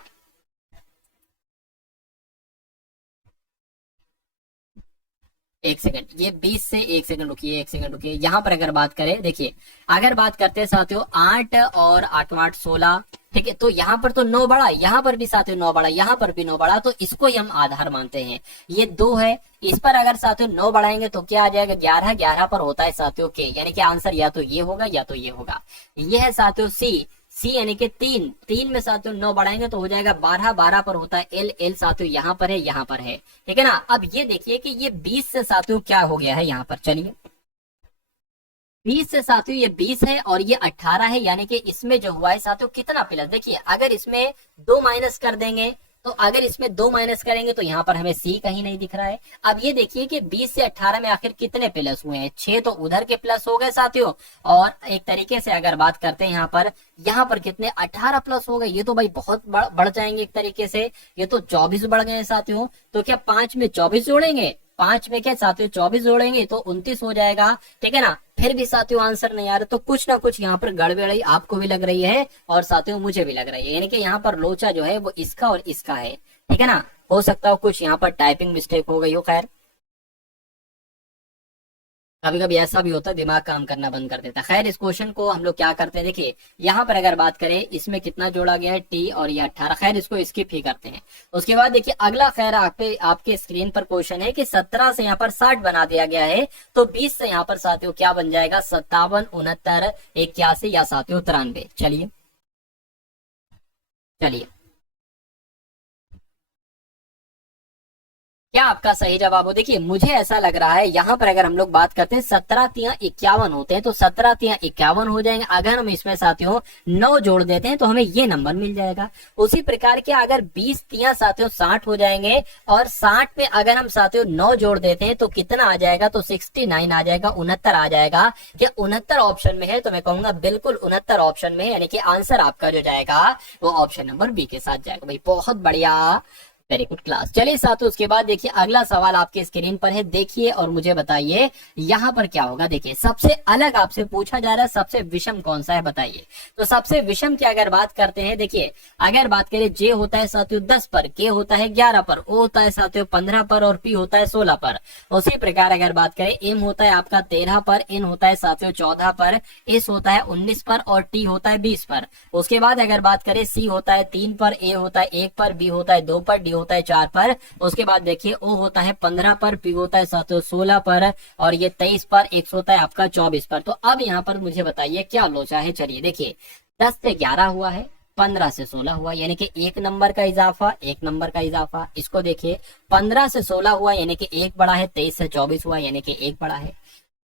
एक सेकंड, ये 20 से एक सेकंड रुकिए, यहाँ पर अगर बात करें, देखिए अगर बात करते हैं साथियों 8 और 8 8 16, ठीक है, तो यहाँ पर तो 9 बढ़ा, यहाँ पर भी साथियों 9 बढ़ा, यहाँ पर भी 9 बढ़ा, तो इसको ही हम आधार मानते हैं। ये 2 है, इस पर अगर साथियों 9 बढ़ाएंगे तो क्या आ जाएगा, 11, 11 पर होता है साथियों के, यानी कि आंसर या तो ये होगा या तो ये होगा। ये है साथियों सी यानी कि 3 में साथियों 9 बढ़ाएंगे तो हो जाएगा 12, 12 पर होता है एल साथियों यहाँ पर है, यहाँ पर है, ठीक है ना। अब ये देखिए कि ये 20 से साथियों क्या हो गया है यहाँ पर, चलिए 20 से साथियों ये 20 है और ये 18 है, यानी कि इसमें जो हुआ है साथियों कितना प्लस, देखिए अगर इसमें 2 माइनस कर देंगे तो अगर इसमें 2 माइनस करेंगे तो यहाँ पर हमें सी कहीं नहीं दिख रहा है। अब ये देखिए कि 20 से 18 में आखिर कितने प्लस हुए हैं, 6 तो उधर के प्लस हो गए साथियों, और एक तरीके से अगर बात करते हैं यहाँ पर कितने 18 प्लस हो गए, ये तो भाई बहुत बढ़ जाएंगे एक तरीके से, ये तो 24 बढ़ गए हैं साथियों। तो क्या 5 में 24 जोड़ेंगे, 5 में क्या साथियों 24 जोड़ेंगे तो 29 हो जाएगा, ठीक है ना। फिर भी साथियों आंसर नहीं आ रहा, तो कुछ ना कुछ यहाँ पर गड़बड़ी आपको भी लग रही है और साथियों मुझे भी लग रही है, यानी कि यहाँ पर लोचा जो है वो इसका और इसका है, ठीक है ना। हो सकता हो कुछ यहाँ पर टाइपिंग मिस्टेक हो गई हो, खैर कभी कभी ऐसा भी होता है, दिमाग काम करना बंद कर देता है। खैर इस क्वेश्चन को हम लोग क्या करते हैं, देखिए यहाँ पर अगर बात करें इसमें कितना जोड़ा गया है टी और ये 18, खैर इसको स्किप ही करते हैं। उसके बाद देखिए अगला खैर आपके स्क्रीन पर क्वेश्चन है कि 17 से यहाँ पर 60 बना दिया गया है, तो 20 से यहाँ पर साथियों क्या बन जाएगा, 57, 69, 81 या साथियों 93। चलिए चलिए क्या आपका सही जवाब हो, देखिए मुझे ऐसा लग रहा है यहाँ पर अगर हम लोग बात करते हैं 17 तिया 51 होते हैं, तो 17 तिया 51 हो जाएंगे। अगर हम इसमें साथियों 9 जोड़ देते हैं तो हमें ये नंबर मिल जाएगा। उसी प्रकार के अगर 20 तिया साथियों 60 हो जाएंगे, और 60 में अगर हम साथियों 9 जोड़ देते हैं तो कितना आ जाएगा, तो 69 आ जाएगा, 69 आ जाएगा। क्या 69 ऑप्शन में है, तो मैं कहूंगा बिल्कुल 69 ऑप्शन में है, यानी कि आंसर आपका जो जाएगा वो ऑप्शन नंबर बी के साथ जाएगा। भाई बहुत बढ़िया, वेरी गुड क्लास। चलिए साथियों उसके बाद देखिए अगला सवाल आपके स्क्रीन पर है, देखिए और मुझे बताइए यहाँ पर क्या होगा। देखिए सबसे अलग आपसे पूछा जा रहा है, सबसे विषम कौन सा है बताइए। तो सबसे विषम की अगर बात करते हैं, देखिए अगर बात करें जे होता है साथियों 10 पर, के होता है 11 पर, ओ होता है साथियों 15 पर और पी होता है 16 पर। उसी प्रकार अगर बात करें एम होता है आपका 13 पर, एन होता है साथियों 14 पर, एस होता है 19 पर और टी होता है 20 पर। उसके बाद अगर बात करें सी होता है 3 पर, ए होता है 1 पर, बी होता है 2 पर, डी होता है 4 पर। उसके बाद देखिए ओ होता है 15 पर, पी होता है साथियों 16 पर और ये 23 पर, एक्स होता है आपका 24 पर। तो अब यहाँ पर मुझे बताइए क्या लोचा है। चलिए देखिए 10 से 11 हुआ है, 15 से 16 हुआ, यानी कि 1 नंबर का इजाफा, 1 नंबर का इजाफा। इसको देखिए 15 से 16 हुआ यानी कि 1 बड़ा है, 23 से 24 हुआ यानी कि 1 बड़ा है,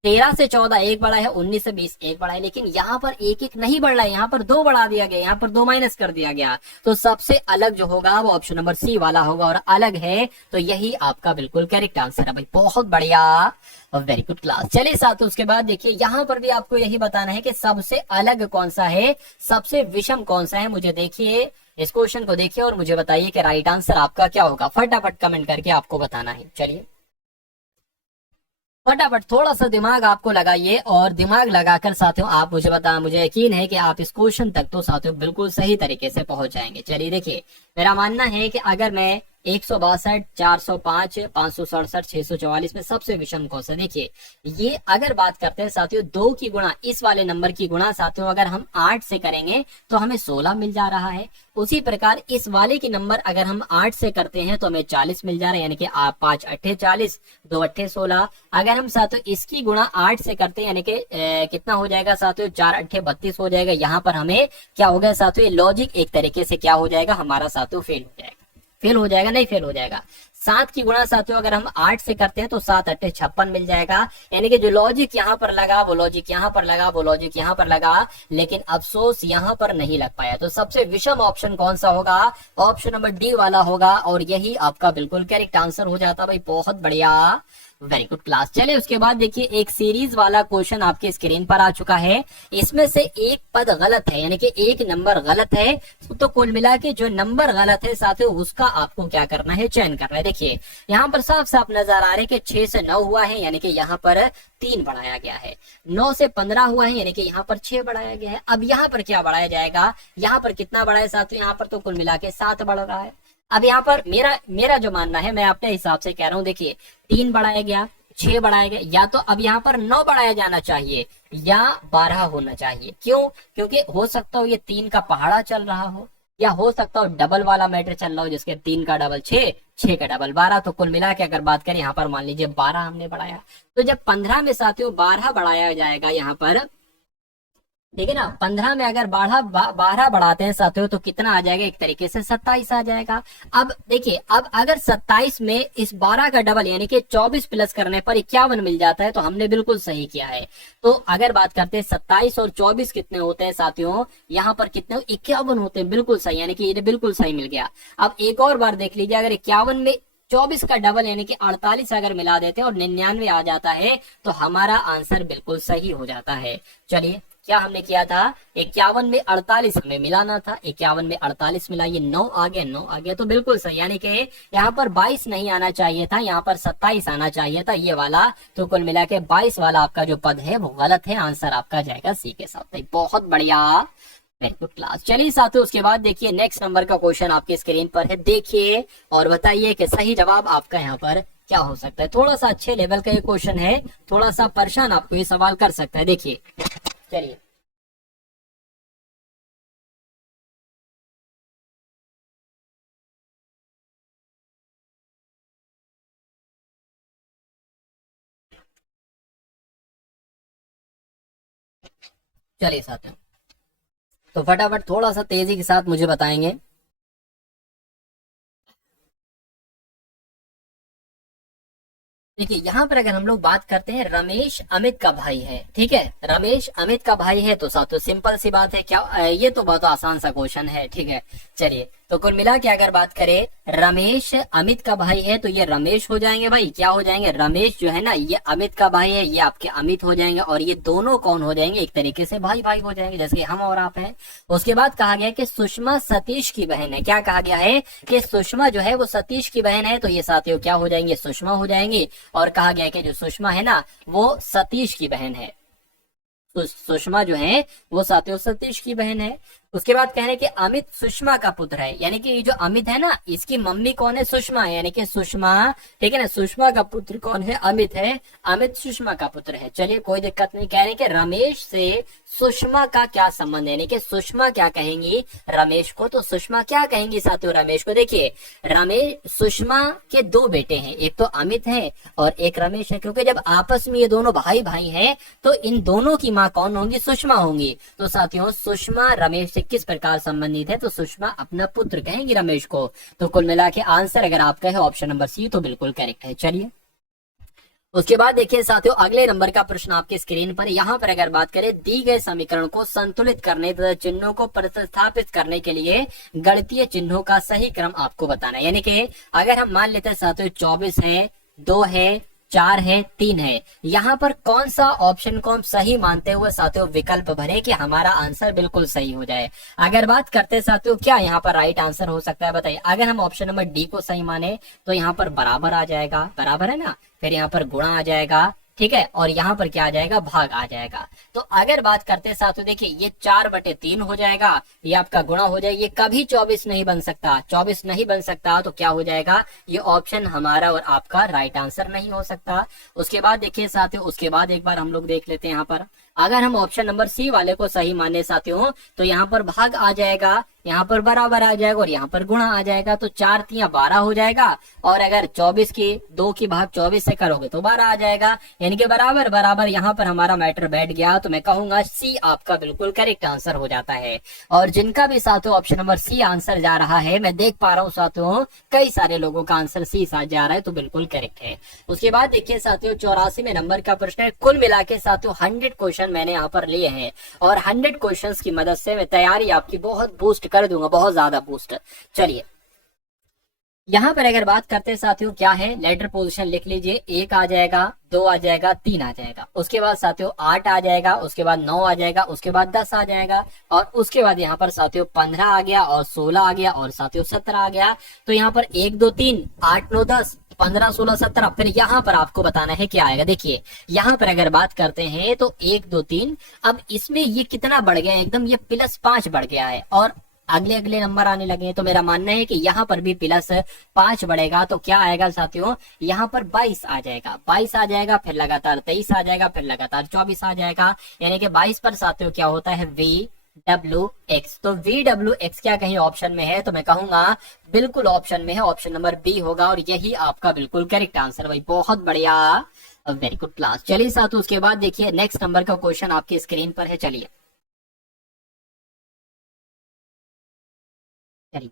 13 से 14 1 बड़ा है, 19 से 20 1 बड़ा है। लेकिन यहाँ पर एक एक नहीं बढ़ रहा है, यहाँ पर 2 बढ़ा दिया गया, यहाँ पर 2 माइनस कर दिया गया। तो सबसे अलग जो होगा वो ऑप्शन नंबर सी वाला होगा, और अलग है तो यही आपका बिल्कुल करेक्ट आंसर है। भाई बहुत बढ़िया, वेरी गुड क्लास। चलिए साथ उसके बाद देखिए यहाँ पर भी आपको यही बताना है कि सबसे अलग कौन सा है, सबसे विषम कौन सा है। मुझे देखिए इस क्वेश्चन को देखिए और मुझे बताइए कि राइट आंसर आपका क्या होगा, फटाफट कमेंट करके आपको बताना है। चलिए फटाफट थोड़ा सा दिमाग आपको लगाइए, और दिमाग लगाकर साथियों आप मुझे बताना, मुझे यकीन है कि आप इस क्वेश्चन तक तो साथियों बिल्कुल सही तरीके से पहुंच जाएंगे। चलिए देखिए मेरा मानना है कि अगर मैं 162, 405, 567, 644 में सबसे विषम कौन सा, देखिए ये अगर बात करते हैं साथियों 2 की गुणा, इस वाले नंबर की गुणा साथियों अगर हम 8 से करेंगे तो हमें 16 मिल जा रहा है। उसी प्रकार इस वाले की नंबर अगर हम 8 से करते हैं तो हमें 40 मिल जा रहा है, यानी कि 5 अट्ठे 40, 2 अट्ठे 16। अगर हम साथियों इसकी गुणा 8 से करते हैं यानी कि कितना हो जाएगा साथियों, 4 अट्ठे 32 हो जाएगा। यहाँ पर हमें क्या हो गया साथियों, लॉजिक एक तरीके से क्या हो जाएगा हमारा साथियों, फेल हो जाएगा। फेल हो जाएगा, नहीं फेल हो जाएगा। 7 की गुणा साथियों अगर हम 8 से करते हैं तो 7 अट्ठे 56 मिल जाएगा, यानी कि जो लॉजिक यहाँ पर लगा वो लॉजिक यहाँ पर लगा, वो लॉजिक यहाँ पर लगा, लेकिन अफसोस यहाँ पर नहीं लग पाया। तो सबसे विषम ऑप्शन कौन सा होगा, ऑप्शन नंबर डी वाला होगा, और यही आपका बिल्कुल करेक्ट आंसर हो जाता। भाई बहुत बढ़िया, वेरी गुड क्लास। चलिए उसके बाद देखिए एक सीरीज वाला क्वेश्चन आपके स्क्रीन पर आ चुका है। इसमें से एक पद गलत है, यानी कि एक नंबर गलत है, तो कुल मिला के जो नंबर गलत है साथियों उसका आपको क्या करना है, चयन करना है। देखिए यहाँ पर साफ साफ नजर आ रहा है कि 6 से 9 हुआ है, यानी कि यहाँ पर 3 बढ़ाया गया है। 9 से 15 हुआ है, यानी कि यहाँ पर 6 बढ़ाया गया है। अब यहाँ पर क्या बढ़ाया जाएगा, यहाँ पर कितना बढ़ा है साथियों, यहाँ पर तो कुल मिला के 7 बढ़ रहा है। अब यहाँ पर मेरा जो मानना है, मैं अपने हिसाब से कह रहा हूँ, देखिए 3 बढ़ाया गया, 6 बढ़ाया गया, या तो अब यहाँ पर 9 बढ़ाया जाना चाहिए या 12 होना चाहिए। क्यों, क्योंकि हो सकता हो ये 3 का पहाड़ा चल रहा हो, या हो सकता हो डबल वाला मैटर चल रहा हो, जिसके 3 का डबल 6, 6 का डबल 12। तो कुल मिला के अगर बात करें यहाँ पर मान लीजिए 12 हमने बढ़ाया, तो जब 15 में साथियों 12 बढ़ाया जाएगा यहाँ पर, ठीक है ना। 15 में अगर 12 बढ़ाते हैं साथियों तो कितना आ जाएगा, एक तरीके से 27 आ जाएगा। अब देखिए, अब अगर 27 में इस 12 का डबल यानी कि 24 प्लस करने पर 51 मिल जाता है तो हमने बिल्कुल सही किया है। तो अगर बात करते हैं 27 और 24 कितने होते हैं साथियों, यहाँ पर कितने 51 होते हैं, बिल्कुल सही, यानी कि ये बिल्कुल सही मिल गया। अब एक और बार देख लीजिए, अगर 51 में 24 का डबल यानी कि 48 अगर मिला देते हैं और 99 आ जाता है तो हमारा आंसर बिल्कुल सही हो जाता है। चलिए, क्या हमने किया था, 51 में 48 हमें मिलाना था, 51 में 48 मिला, ये 9 आ गया, 9 आ गया तो बिल्कुल सही, यानी कि यहाँ पर 22 नहीं आना चाहिए था, यहाँ पर 27 आना चाहिए था ये वाला। तो कुल मिला के 22 वाला आपका जो पद है वो गलत है, आंसर आपका जाएगा सी के साथ। बहुत बढ़िया, वेरी गुड क्लास। चलिए साथियों, उसके बाद देखिए नेक्स्ट नंबर का क्वेश्चन आपके स्क्रीन पर है, देखिए और बताइए कि सही जवाब आपका यहाँ पर क्या हो सकता है। थोड़ा सा अच्छे लेवल का ये क्वेश्चन है, थोड़ा सा परेशान आपको ये सवाल कर सकता है। देखिए, चलिए चलिए साथियों, तो फटाफट थोड़ा सा तेजी के साथ मुझे बताएंगे। देखिए, यहाँ पर अगर हम लोग बात करते हैं, रमेश अमित का भाई है, ठीक है, रमेश अमित का भाई है, तो साथियों सिंपल सी बात है, क्या ये तो बहुत आसान सा क्वेश्चन है, ठीक है। चलिए, तो कुल मिला के अगर बात करें, रमेश अमित का भाई है तो ये रमेश हो जाएंगे भाई, क्या हो जाएंगे, रमेश जो है ना ये अमित का भाई है, ये आपके अमित हो जाएंगे, और ये दोनों कौन हो जाएंगे, एक तरीके से भाई भाई हो जाएंगे, जैसे हम और आप हैं। उसके बाद कहा गया कि सुषमा सतीश की बहन है, क्या कहा गया है कि सुषमा जो है वो सतीश की बहन है, तो ये साथियों क्या हो जाएंगे, सुषमा हो जाएंगे। और कहा गया कि जो सुषमा है ना वो सतीश की बहन है, तो सुषमा जो है वो साथियों सतीश की बहन है। उसके बाद कह रहे हैं कि अमित सुषमा का पुत्र है, यानी कि ये जो अमित है ना इसकी मम्मी कौन है, सुषमा है, यानी कि सुषमा, ठीक है ना, सुषमा का पुत्र कौन है, अमित है, अमित सुषमा का पुत्र है। चलिए, कोई दिक्कत नहीं। कह रहे हैं कि रमेश से सुषमा का क्या संबंध है, यानी कि सुषमा क्या कहेंगी रमेश को, तो सुषमा क्या कहेंगी साथियों रमेश को। देखिए, रमेश सुषमा के दो बेटे हैं, एक तो अमित है और एक रमेश है, क्योंकि जब आपस में ये दोनों भाई भाई हैं तो इन दोनों की माँ कौन होंगी, सुषमा होंगी। तो साथियों सुषमा रमेश से किस प्रकार संबंधित है, तो सुषमा अपना पुत्र कहेंगी रमेश को। तो कुल मिला के आंसर अगर आपका है ऑप्शन नंबर सी तो बिल्कुल करेक्ट है। चलिए, उसके बाद देखिए साथियों, अगले नंबर का प्रश्न आपके स्क्रीन पर, यहाँ पर अगर बात करें, दी गए समीकरण को संतुलित करने तथा चिन्हों को प्रतिस्थापित करने के लिए गणितीय चिन्हों का सही क्रम आपको बताना है। यानी कि अगर हम मान लेते हैं साथियों 24 है, 2 है, 4 है, 3 है, यहाँ पर कौन सा ऑप्शन को हम सही मानते हुए साथियों विकल्प भरे कि हमारा आंसर बिल्कुल सही हो जाए। अगर बात करते हैं साथियों क्या यहाँ पर राइट आंसर हो सकता है, बताइए। अगर हम ऑप्शन नंबर डी को सही माने तो यहाँ पर बराबर आ जाएगा, बराबर है ना, फिर यहाँ पर गुणा आ जाएगा, ठीक है, और यहाँ पर क्या आ जाएगा, भाग आ जाएगा। तो अगर बात करते हैं साथियों, देखिए ये 4/3 हो जाएगा, ये आपका गुणा हो जाएगा, ये कभी 24 नहीं बन सकता, 24 नहीं बन सकता, तो क्या हो जाएगा, ये ऑप्शन हमारा और आपका राइट आंसर नहीं हो सकता। उसके बाद देखिए साथियों, उसके बाद एक बार हम लोग देख लेते हैं यहाँ पर, अगर हम ऑप्शन नंबर सी वाले को सही माने साथियों तो यहाँ पर भाग आ जाएगा, यहाँ पर बराबर आ जाएगा और यहाँ पर गुणा आ जाएगा, तो 4 3 12 हो जाएगा, और अगर 24 की 2 की भाग 24 से करोगे तो 12 आ जाएगा, यानी कि बराबर बराबर यहाँ पर हमारा मैटर बैठ गया। तो मैं कहूंगा सी आपका बिल्कुल करेक्ट आंसर हो जाता है। और जिनका भी साथियों ऑप्शन नंबर सी आंसर जा रहा है, मैं देख पा रहा हूँ साथियों कई सारे लोगों का आंसर सी साथ जा रहा है, तो बिल्कुल करेक्ट है। उसके बाद देखिए साथियों 84वें नंबर का प्रश्न है, कुल मिला के साथियों 100 क्वेश्चन मैंने यहाँ पर लिए हैं, और 100 क्वेश्चंस की मदद से मैं तैयारी आपकी बहुत बूस्ट कर दूंगा, बहुत ज्यादा बूस्ट। चलिए, यहाँ पर अगर बात करते हैं साथियों क्या है, लेटर पोजीशन लिख लीजिए, 1 आ जाएगा, 2 आ जाएगा, 3 आ जाएगा, उसके बाद साथियों 8 आ जाएगा, उसके बाद 9 आ जाएगा, उसके बाद 10 आ जाएगा, और उसके बाद यहाँ पर साथियों 15 आ गया, और 16 आ गया, और साथियों 17 आ गया। तो यहाँ पर 1 2 3 8 9 10 15 16 17, फिर यहाँ पर आपको बताना है क्या आएगा। देखिए, यहाँ पर अगर बात करते हैं तो 1 2 3, अब इसमें ये कितना बढ़ गया है, एकदम ये +5 बढ़ गया है, और अगले अगले नंबर आने लगे हैं, तो मेरा मानना है कि यहाँ पर भी +5 बढ़ेगा, तो क्या आएगा साथियों, यहाँ पर 22 आ जाएगा, 22 आ जाएगा, फिर लगातार 23 आ जाएगा, फिर लगातार 24 आ जाएगा, यानी कि 22 पर साथियों क्या होता है, VWX। तो VWX क्या कहीं ऑप्शन में है, तो मैं कहूंगा बिल्कुल ऑप्शन में है, ऑप्शन नंबर बी होगा, और यही आपका बिल्कुल करेक्ट आंसर। भाई बहुत बढ़िया, वेरी गुड क्लास। चलिए साथियों, उसके बाद देखिए नेक्स्ट नंबर का क्वेश्चन आपकी स्क्रीन पर है। चलिए, चलिए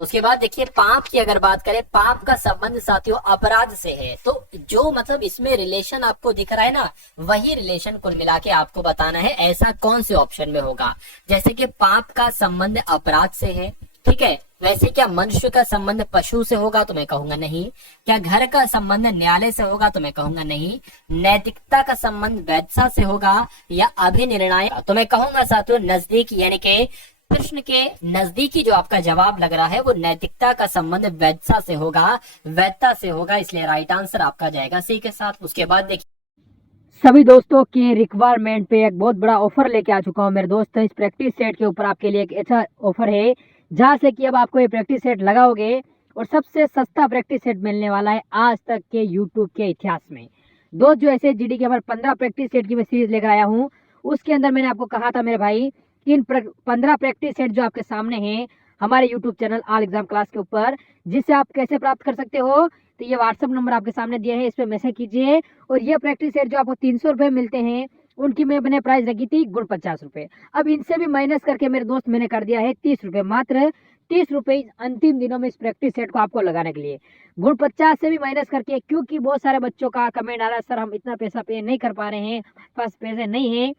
उसके बाद देखिए पाप की अगर बात करें, पाप का संबंध साथियों अपराध से है। तो जो मतलब इसमें रिलेशन आपको दिख रहा है ना, वही रिलेशन कुल मिला के आपको बताना है ऐसा कौन से ऑप्शन में होगा। जैसे कि पाप का संबंध अपराध से है, ठीक है। वैसे क्या मनुष्य का संबंध पशु से होगा, तो मैं कहूंगा नहीं। क्या घर का संबंध न्यायालय से होगा, तो मैं कहूंगा नहीं। नैतिकता का संबंध वैधता से होगा या अभिनिर्णय, तो मैं कहूंगा साथियों नजदीक, यानी कि प्रश्न के नजदीकी जो आपका जवाब लग रहा है वो नैतिकता का संबंध वैधता से होगा, वैधता से होगा, इसलिए राइट आंसर आपका जाएगा सी के साथ। उसके बाद देखिए सभी दोस्तों के रिक्वायरमेंट पे एक बहुत बड़ा ऑफर लेके आ चुका हूँ मेरे दोस्त। इस प्रैक्टिस सेट के ऊपर आपके लिए एक ऐसा ऑफर है जहाँ से कि अब आपको ये प्रैक्टिस सेट लगाओगे और सबसे सस्ता प्रैक्टिस सेट मिलने वाला है आज तक के यूट्यूब के इतिहास में। दोस्त जो ऐसे जीडी के हमारे 15 प्रैक्टिस सेट की मैं सीरीज लेकर आया हूँ, उसके अंदर मैंने आपको कहा था मेरे भाई कि इन 15 प्रैक्टिस सेट जो आपके सामने हैं हमारे YouTube channel all exam class के ऊपर, जिसे आप कैसे प्राप्त कर सकते हो, तो ये व्हाट्सअप नंबर आपके सामने दिया है, इस पर मैसेज कीजिए। और ये प्रैक्टिस सेट जो आपको 300 रुपये मिलते हैं, उनकी मैंने प्राइस रखी थी गुण 50 रुपये। अब इनसे भी माइनस करके मेरे दोस्त मैंने कर दिया है 30 रुपये, मात्र 30 रुपये अंतिम दिनों में इस प्रैक्टिस सेट को आपको लगाने के लिए। गुण 50 से भी माइनस करके, क्योंकि बहुत सारे बच्चों का कमेंट आ रहा है सर हम इतना पैसा पे नहीं कर पा रहे हैं, पास पैसे नहीं है,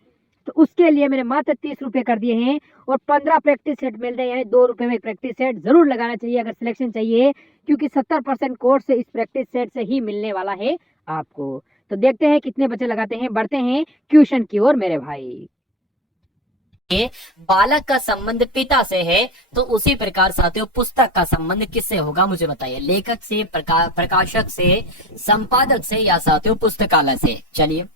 तो उसके लिए मैंने मात्र 30 रुपये कर दिए हैं। और 15 प्रैक्टिस सेट मिल रहे हैं, यानी 2 रुपये में एक प्रैक्टिस सेट जरूर लगाना चाहिए अगर सिलेक्शन चाहिए, क्योंकि 70% कोर्स इस प्रैक्टिस सेट से ही मिलने वाला है आपको। तो देखते हैं कितने बच्चे लगाते हैं, बढ़ते हैं क्वेश्चन की ओर मेरे भाई। बालक का संबंध पिता से है, तो उसी प्रकार साथियों पुस्तक का संबंध किससे होगा मुझे बताइए। लेखक से, प्रकाशक से, संपादक से, या साथियों पुस्तकालय से। चलिए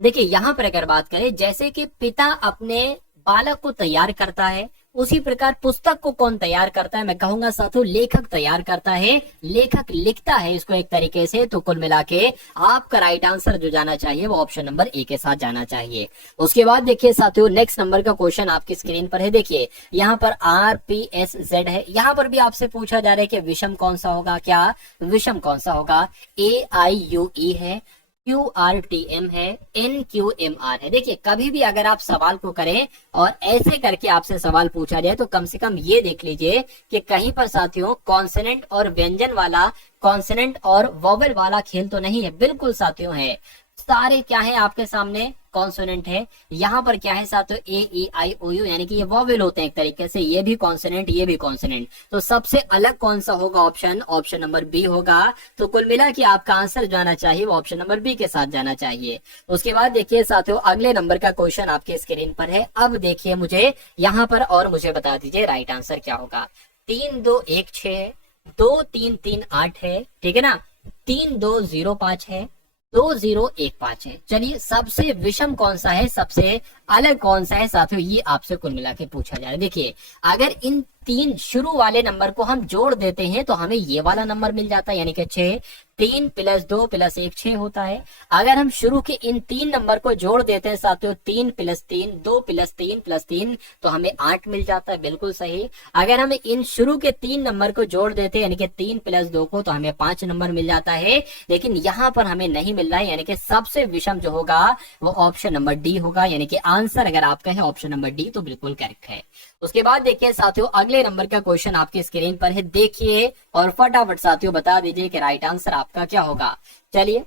देखिए यहां पर अगर बात करें, जैसे कि पिता अपने बालक को तैयार करता है, उसी प्रकार पुस्तक को कौन तैयार करता है, मैं कहूंगा साथियों लेखक तैयार करता है, लेखक लिखता है इसको एक तरीके से। तो कुल मिला के आपका राइट आंसर जो जाना चाहिए वो ऑप्शन नंबर ए के साथ जाना चाहिए। उसके बाद देखिए साथियों नेक्स्ट नंबर का क्वेश्चन आपकी स्क्रीन पर है। देखिए यहाँ पर RPSZ है, यहाँ पर भी आपसे पूछा जा रहा है कि विषम कौन सा होगा, क्या विषम कौन सा होगा। AIUE है, QRTM है, NQMR है। देखिए कभी भी अगर आप सवाल को करें और ऐसे करके आपसे सवाल पूछा जाए, तो कम से कम ये देख लीजिए कि कहीं पर साथियों कॉन्सोनेंट और व्यंजन वाला, कॉन्सोनेंट और वोवेल वाला खेल तो नहीं है। बिल्कुल साथियों है, सारे क्या है आपके सामने कॉन्सोनेंट है। यहाँ पर क्या है साथियों AEIOU, यानी कि ये वोवेल होते हैं एक तरीके से, ये भी कॉन्सोनेंट ये भी कॉन्सोनेंट। तो सबसे अलग कौन सा होगा ऑप्शन, ऑप्शन नंबर बी होगा। तो कुल मिला कि आपका आंसर जाना चाहिए वो ऑप्शन नंबर बी के साथ जाना चाहिए। उसके बाद देखिए साथियों अगले नंबर का क्वेश्चन आपके स्क्रीन पर है। अब देखिए मुझे यहाँ पर और मुझे बता दीजिए राइट आंसर क्या होगा। 3 2 1 6 है, 2 3 3 8 है, ठीक है ना, 3 2 0 5 है, 2 0 1 5 है। चलिए सबसे विषम कौन सा है, सबसे अलग कौन सा है साथियों, ये आपसे कुल मिला के पूछा जा रहा है। देखिए अगर इन 3 शुरू वाले नंबर को हम जोड़ देते हैं तो हमें ये वाला नंबर मिल जाता है, यानी कि 6। 3 + 2 + 1 6 होता है। अगर हम शुरू के इन 3 नंबर को जोड़ देते हैं साथियों, 3 + 3 2 + 3 + 3, तो हमें 8 मिल जाता है। बिल्कुल सही। अगर हम इन शुरू के 3 नंबर को जोड़ देते हैं, यानी कि 3 + 2 को, तो हमें 5 नंबर मिल जाता है। लेकिन यहाँ पर हमें नहीं मिल रहा है, यानी कि सबसे विषम जो होगा वो ऑप्शन नंबर डी होगा, यानी कि आंसर अगर आपका है ऑप्शन नंबर डी तो बिल्कुल करेक्ट है। उसके बाद देखिए साथियों अगले नंबर का क्वेश्चन आपकी स्क्रीन पर है, देखिए और फटाफट साथियों बता दीजिए कि राइट आंसर आपका क्या होगा। चलिए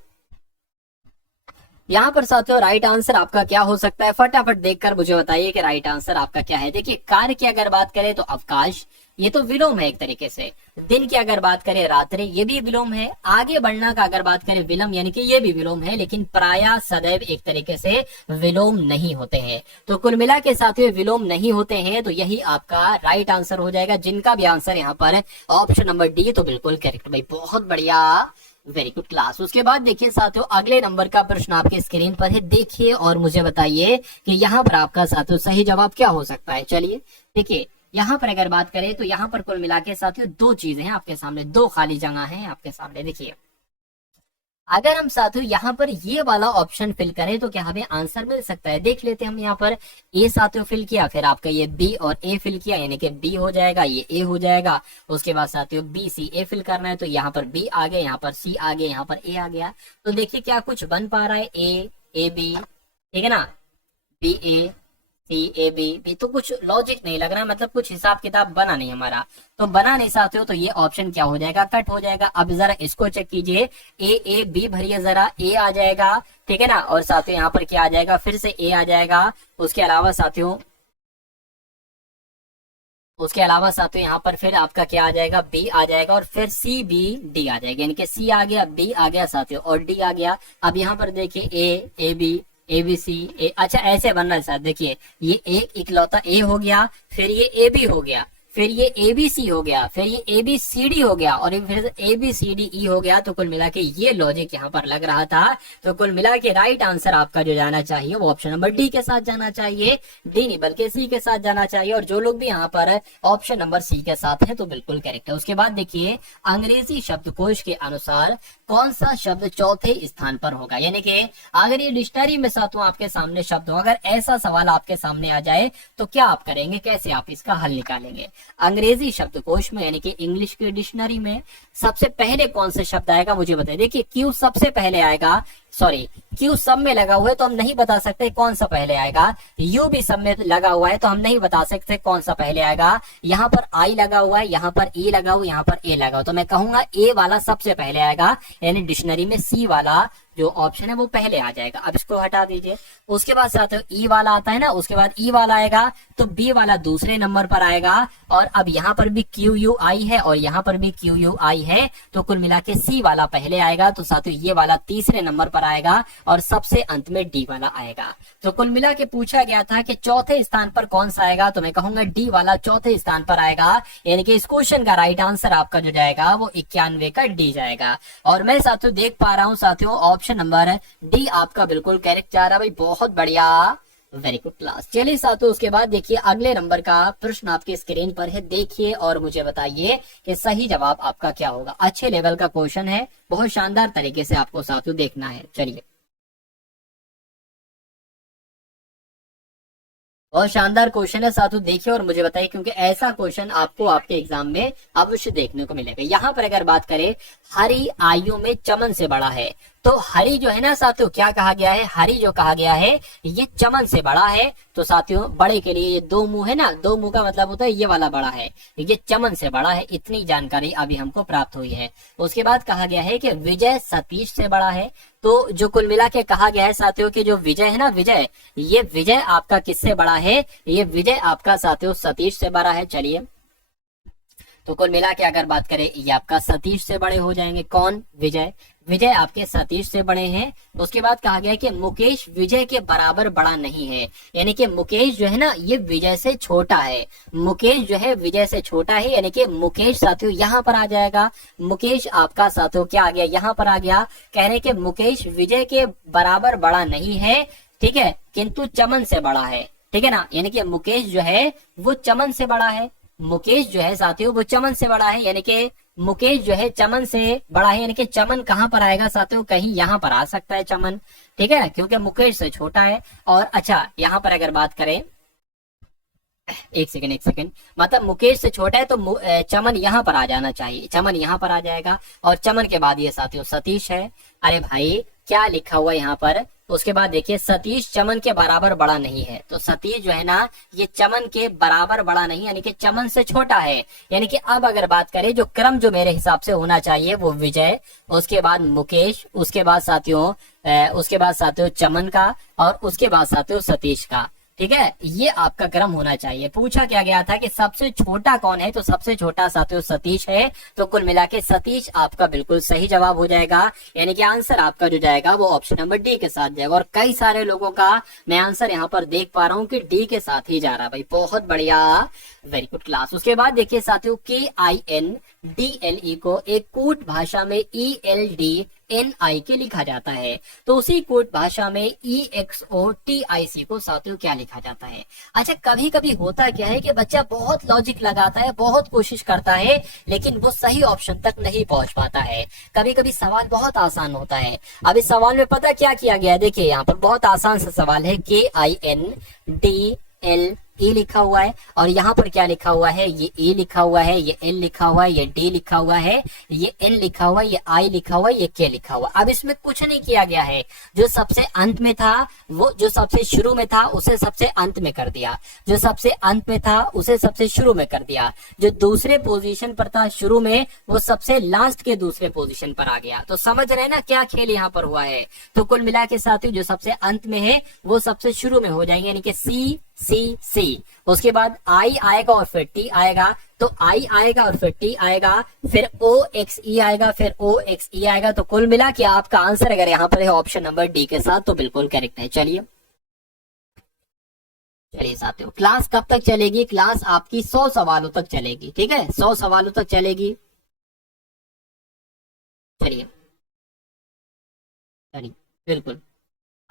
यहाँ पर साथियों राइट आंसर आपका क्या हो सकता है, फटाफट देखकर मुझे बताइए कि राइट आंसर आपका क्या है। देखिए कार्य की अगर बात करें तो अवकाश, ये तो विलोम है एक तरीके से। दिन की अगर बात करें रात्रि, ये भी विलोम है। आगे बढ़ना का अगर बात करें विलंब, यानी कि ये भी विलोम है, लेकिन प्रायः सदैव एक तरीके से विलोम नहीं होते हैं। तो कुल मिला के साथियों विलोम नहीं होते हैं, तो यही आपका राइट आंसर हो जाएगा, जिनका भी आंसर यहाँ पर ऑप्शन नंबर डी तो बिल्कुल करेक्ट। भाई बहुत बढ़िया, वेरी गुड क्लास। उसके बाद देखिए साथियों अगले नंबर का प्रश्न आपके स्क्रीन पर है, देखिए और मुझे बताइए कि यहाँ पर आपका साथियों सही जवाब क्या हो सकता है। चलिए देखिए यहाँ पर अगर बात करें तो यहाँ पर कुल मिला के साथियों 2 चीजें हैं आपके सामने, 2 खाली जगह हैं आपके सामने। देखिए अगर हम साथियों यहाँ पर ये वाला ऑप्शन फिल करें तो क्या हमें आंसर मिल सकता है। देख लेते हैं हम यहाँ पर ए साथियों फिल किया, फिर आपका ये बी और ए फिल किया, यानी कि बी हो जाएगा, ये ए हो जाएगा। उसके बाद साथियों बी सी ए फिल करना है, तो यहाँ पर बी आ गया, यहाँ पर सी आ गया, यहाँ पर ए आ गया। तो देखिए क्या कुछ बन पा रहा है, ए बी, ठीक है ना, बी ए CAB भी तो कुछ लॉजिक नहीं लग रहा, मतलब कुछ हिसाब किताब बना नहीं हमारा, तो बना नहीं सकते हो, तो ये ऑप्शन क्या हो जाएगा, कट हो जाएगा। अब जरा इसको चेक कीजिए, A भरिए जरा, A आ जाएगा, ठीक है ना, और साथियों यहाँ पर क्या आ जाएगा, फिर से A आ जाएगा। उसके अलावा साथियों यहाँ पर फिर आपका क्या आ जाएगा, B आ जाएगा, और फिर CBD आ जाएगा, यानी कि C आ गया, B आ गया साथियों, और D आ गया। अब यहाँ पर देखिए ABC, अच्छा ऐसे बनना है सर, देखिए ये एक इकलौता A हो गया, फिर ये AB हो गया, फिर ये ABC हो गया, फिर ये ABCD हो गया, और फिर से ABCDE हो गया। तो कुल मिला के ये लॉजिक यहाँ पर लग रहा था। तो कुल मिला के राइट आंसर आपका जो जाना चाहिए वो ऑप्शन नंबर डी के साथ जाना चाहिए, डी नहीं बल्कि सी के साथ जाना चाहिए। और जो लोग भी यहाँ पर ऑप्शन नंबर सी के साथ है तो बिल्कुल करेक्ट है। उसके बाद देखिए, अंग्रेजी शब्दकोश के अनुसार कौन सा शब्द चौथे स्थान पर होगा, यानी कि अगर ये डिक्शनरी में साथियों आपके सामने शब्द हो, अगर ऐसा सवाल आपके सामने आ जाए तो क्या आप करेंगे, कैसे आप इसका हल निकालेंगे। अंग्रेजी शब्दकोश में यानी कि इंग्लिश की डिक्शनरी में सबसे पहले कौन से शब्द आएगा मुझे बताइए। देखिए क्यू सबसे पहले आएगा, सॉरी क्यू सब में लगा हुआ है तो हम नहीं बता सकते कौन सा पहले आएगा, यू भी सब में लगा हुआ है तो हम नहीं बता सकते कौन सा पहले आएगा। यहाँ पर आई लगा हुआ है, यहाँ पर ई लगा हुआ, यहाँ पर ए लगा हुआ, तो मैं कहूंगा ए वाला सबसे पहले आएगा, यानी डिक्शनरी में सी वाला जो ऑप्शन है वो पहले आ जाएगा। अब इसको हटा दीजिए। उसके बाद साथ ई वाला आता है ना, उसके बाद ई वाला आएगा तो बी वाला दूसरे नंबर पर आएगा, और अब यहाँ पर भी क्यू यू आई है और यहाँ पर भी क्यू यू आई है, तो कुल मिला के सी वाला पहले आएगा, तो साथियों ये वाला तीसरे नंबर पर आएगा, और सबसे अंत में डी वाला आएगा। तो कुल मिला के पूछा गया था कि चौथे स्थान पर कौन सा आएगा, तो मैं कहूंगा डी वाला चौथे स्थान पर आएगा, यानी कि इस क्वेश्चन का राइट आंसर आपका जो जाएगा वो 91 का डी जाएगा। और मैं साथियों देख पा रहा हूँ साथियों ऑप्शन नंबर डी आपका बिल्कुल करेक्ट जा रहा है भाई, बहुत बढ़िया, वेरी गुड क्लास। चलिए साथियों उसके बाद देखिए अगले नंबर का प्रश्न आपकी स्क्रीन पर है, देखिए और मुझे बताइए कि सही जवाब आपका क्या होगा। अच्छे लेवल का क्वेश्चन है, बहुत शानदार तरीके से आपको साथियों देखना है। चलिए बहुत शानदार क्वेश्चन है साथियों, देखिए और मुझे बताइए, क्योंकि ऐसा क्वेश्चन आपको आपके एग्जाम में अवश्य देखने को मिलेगा। यहाँ पर अगर बात करें, हरि आयु में चमन से बड़ा है, तो हरि जो है ना साथियों क्या कहा गया है, हरि जो कहा गया है ये चमन से बड़ा है। तो साथियों बड़े के लिए ये दो मुंह है ना, दो मुंह का मतलब होता है ये वाला बड़ा है, ये चमन से बड़ा है, इतनी जानकारी अभी हमको प्राप्त हुई है। उसके बाद कहा गया है कि विजय सतीश से बड़ा है, तो जो कुल मिला के कहा गया है साथियों कि जो विजय है ना, विजय, ये विजय आपका किससे बड़ा है, ये विजय आपका साथियों सतीश से बड़ा है। चलिए तो कुल मिला के अगर बात करें ये आपका सतीश से बड़े हो जाएंगे, कौन, विजय, विजय आपके सतीश से बड़े हैं। उसके बाद कहा गया कि मुकेश विजय के बराबर बड़ा नहीं है, यानी कि मुकेश जो है ना ये विजय से छोटा है, मुकेश जो है विजय से छोटा है, यानी कि मुकेश साथियों यहाँ पर आ जाएगा, मुकेश आपका साथियों क्या आ गया, यहाँ पर आ गया। कह रहे कि मुकेश विजय के बराबर बड़ा नहीं है, ठीक है, किंतु चमन से बड़ा है, ठीक है ना, यानी कि मुकेश जो है वो चमन से बड़ा है, मुकेश जो है साथियों वो चमन से बड़ा है, यानी कि मुकेश जो है चमन से बड़ा है, यानी कि चमन कहाँ पर आएगा साथियों, कहीं यहाँ पर आ सकता है चमन, ठीक है, क्योंकि मुकेश से छोटा है। और अच्छा यहाँ पर अगर बात करें, एक सेकंड, मतलब मुकेश से छोटा है तो चमन यहाँ पर आ जाना चाहिए, चमन यहाँ पर आ जाएगा, और चमन के बाद ये साथियों सतीश है। अरे भाई क्या लिखा हुआ यहाँ पर, उसके बाद देखिए सतीश चमन के बराबर बड़ा नहीं है, तो सतीश जो है ना ये चमन के बराबर बड़ा नहीं, यानी कि चमन से छोटा है। यानी कि अब अगर बात करें जो क्रम जो मेरे हिसाब से होना चाहिए वो विजय, उसके बाद मुकेश, उसके बाद साथियों चमन का, और उसके बाद साथियों सतीश का, ठीक है, ये आपका क्रम होना चाहिए। पूछा क्या गया था कि सबसे छोटा कौन है, तो सबसे छोटा साथियों सतीश है, तो कुल मिला के सतीश आपका बिल्कुल सही जवाब हो जाएगा, यानी कि आंसर आपका जो जाएगा वो ऑप्शन नंबर डी के साथ जाएगा। और कई सारे लोगों का मैं आंसर यहाँ पर देख पा रहा हूँ कि डी के साथ ही जा रहा भाई, बहुत बढ़िया, वेरी गुड क्लास। उसके बाद देखिए साथियों KINDLE को एक कूट भाषा में ELDNI के लिखा जाता है, तो उसी कूट भाषा में EXOTIC को साथियों क्या लिखा जाता है। अच्छा कभी कभी होता क्या है कि बच्चा बहुत लॉजिक लगाता है, बहुत कोशिश करता है, लेकिन वो सही ऑप्शन तक नहीं पहुंच पाता है। कभी कभी सवाल बहुत आसान होता है। अब इस सवाल में पता क्या किया गया है, देखिए यहाँ पर बहुत आसान सा सवाल है, KINDLE ए लिखा हुआ है, और यहाँ पर क्या लिखा हुआ है, ये ए लिखा हुआ है, ये एल लिखा हुआ है, ये डी लिखा हुआ है, ये एन लिखा हुआ है, ये आई लिखा हुआ है, ये के लिखा हुआ। अब इसमें कुछ नहीं किया गया है, जो सबसे अंत में था वो जो सबसे शुरू में था उसे सबसे अंत में कर दिया, जो सबसे अंत में था उसे सबसे शुरू में कर दिया, जो दूसरे पोजीशन पर था शुरू में वो सबसे लास्ट के दूसरे पोजीशन पर आ गया। तो समझ रहे ना क्या खेल यहाँ पर हुआ है। तो कुल मिला के साथियों जो सबसे अंत में है वो सबसे शुरू में हो जाएंगे, यानी कि सी सी सी, उसके बाद आई आएगा और फिर टी आएगा, तो आई आएगा और फिर टी आएगा, फिर ओ एक्स ई आएगा, फिर ओ एक्स ई आएगा। तो कुल मिला के आपका आंसर अगर यहाँ पर है ऑप्शन नंबर डी के साथ तो बिल्कुल करेक्ट है। चलिए साथियों, क्लास कब तक चलेगी? क्लास आपकी 100 सवालों तक चलेगी, ठीक है, 100 सवालों तक चलेगी। चलिए चलिए बिल्कुल।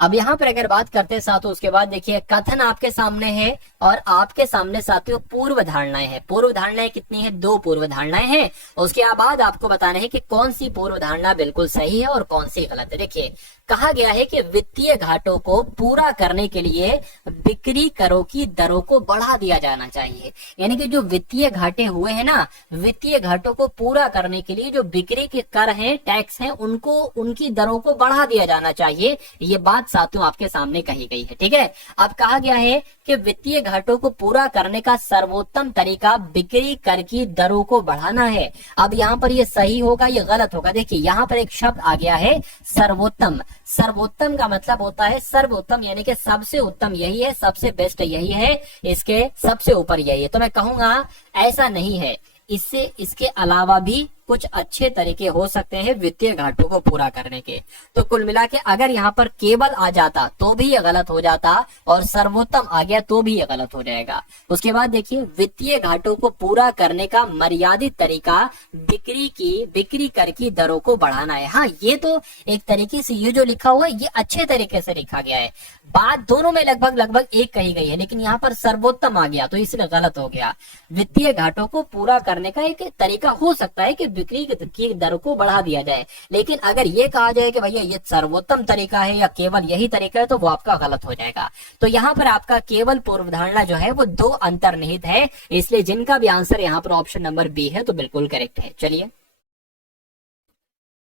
अब यहाँ पर अगर बात करते हैं साथियों, उसके बाद देखिए कथन आपके सामने है और आपके सामने साथियों पूर्व धारणाएं हैं। पूर्व धारणाएं कितनी है? 2 पूर्व धारणाएं हैं। उसके बाद आपको बताना है कि कौन सी पूर्व धारणा बिल्कुल सही है और कौन सी गलत है। देखिए कहा गया है कि वित्तीय घाटों को पूरा करने के लिए बिक्री करों की दरों को बढ़ा दिया जाना चाहिए। यानी कि जो वित्तीय घाटे हुए हैं ना, वित्तीय घाटों को पूरा करने के लिए जो बिक्री के कर हैं, टैक्स हैं, उनको उनकी दरों को बढ़ा दिया जाना चाहिए। ये बात साथियों आपके सामने कही गई है, ठीक है। अब कहा गया है कि वित्तीय घाटों को पूरा करने का सर्वोत्तम तरीका बिक्री कर की दरों को बढ़ाना है। अब यहाँ पर ये सही होगा, ये गलत होगा। देखिए यहाँ पर एक शब्द आ गया है सर्वोत्तम। सर्वोत्तम का मतलब होता है सर्वोत्तम, यानी कि सबसे उत्तम यही है, सबसे बेस्ट यही है, इसके सबसे ऊपर यही है। तो मैं कहूंगा ऐसा नहीं है, इससे इसके अलावा भी कुछ अच्छे तरीके हो सकते हैं वित्तीय घाटों को पूरा करने के। तो कुल मिला के अगर यहाँ पर केवल आ जाता तो भी ये गलत हो जाता, और सर्वोत्तम आ गया तो भी ये गलत हो जाएगा। उसके बाद देखिए वित्तीय घाटों को पूरा करने का मर्यादित तरीका बिक्री कर की दरों को बढ़ाना है। हाँ, ये तो एक तरीके से ये जो लिखा हुआ है ये अच्छे तरीके से लिखा गया है, बात दोनों में लगभग एक कही गई है, लेकिन यहाँ पर सर्वोत्तम आ गया तो इसलिए गलत हो गया। वित्तीय घाटों को पूरा करने का एक तरीका हो सकता है कि बिक्री की दर को बढ़ा दिया जाए, लेकिन अगर ये कहा जाए कि भैया ये सर्वोत्तम तरीका है या केवल यही तरीका है तो वो आपका गलत हो जाएगा। तो यहाँ पर आपका केवल पूर्व धारणा जो है वो 2 अंतर्निहित है, इसलिए जिनका भी आंसर यहाँ पर ऑप्शन नंबर बी है तो बिल्कुल करेक्ट है। चलिए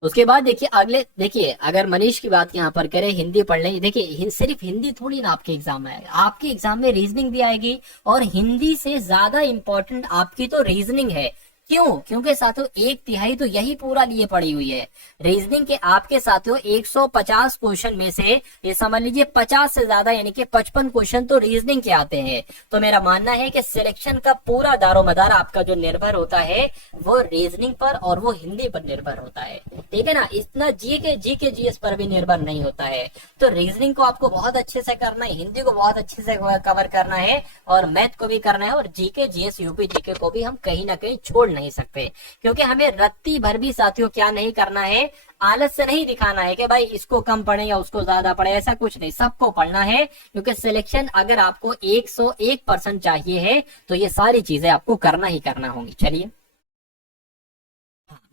उसके बाद देखिए अगले, देखिए अगर मनीष की बात यहाँ पर करें, हिंदी पढ़ लें। देखिए सिर्फ हिंदी थोड़ी ना आपके एग्जाम में आएगा, आपके एग्जाम में रीजनिंग भी आएगी, और हिंदी से ज्यादा इंपॉर्टेंट आपकी तो रीजनिंग है। क्यों? क्योंकि साथियों 1/3 तो यही पूरा लिए पड़ी हुई है रीजनिंग के। आपके साथियों 150 क्वेश्चन में से ये समझ लीजिए 50 से ज्यादा यानी कि 55 क्वेश्चन तो रीजनिंग के आते हैं। तो मेरा मानना है कि सिलेक्शन का पूरा दारोमदार आपका जो निर्भर होता है वो रीजनिंग पर और वो हिंदी पर निर्भर होता है, ठीक है ना। इतना जीके जीएस पर भी निर्भर नहीं होता है। तो रीजनिंग को आपको बहुत अच्छे से करना है, हिंदी को बहुत अच्छे से कवर करना है, और मैथ को भी करना है, और जीके जीएस यूपी जीके को भी हम कहीं ना कहीं छोड़ नहीं सकते। क्योंकि हमें रत्ती भर भी साथियों क्या नहीं करना है, आलस से नहीं दिखाना है कि भाई इसको कम पढ़े या उसको ज्यादा पढ़े, ऐसा कुछ नहीं, सबको पढ़ना है। क्योंकि सिलेक्शन अगर आपको 101% चाहिए है तो ये सारी चीजें आपको करना ही करना होंगी। चलिए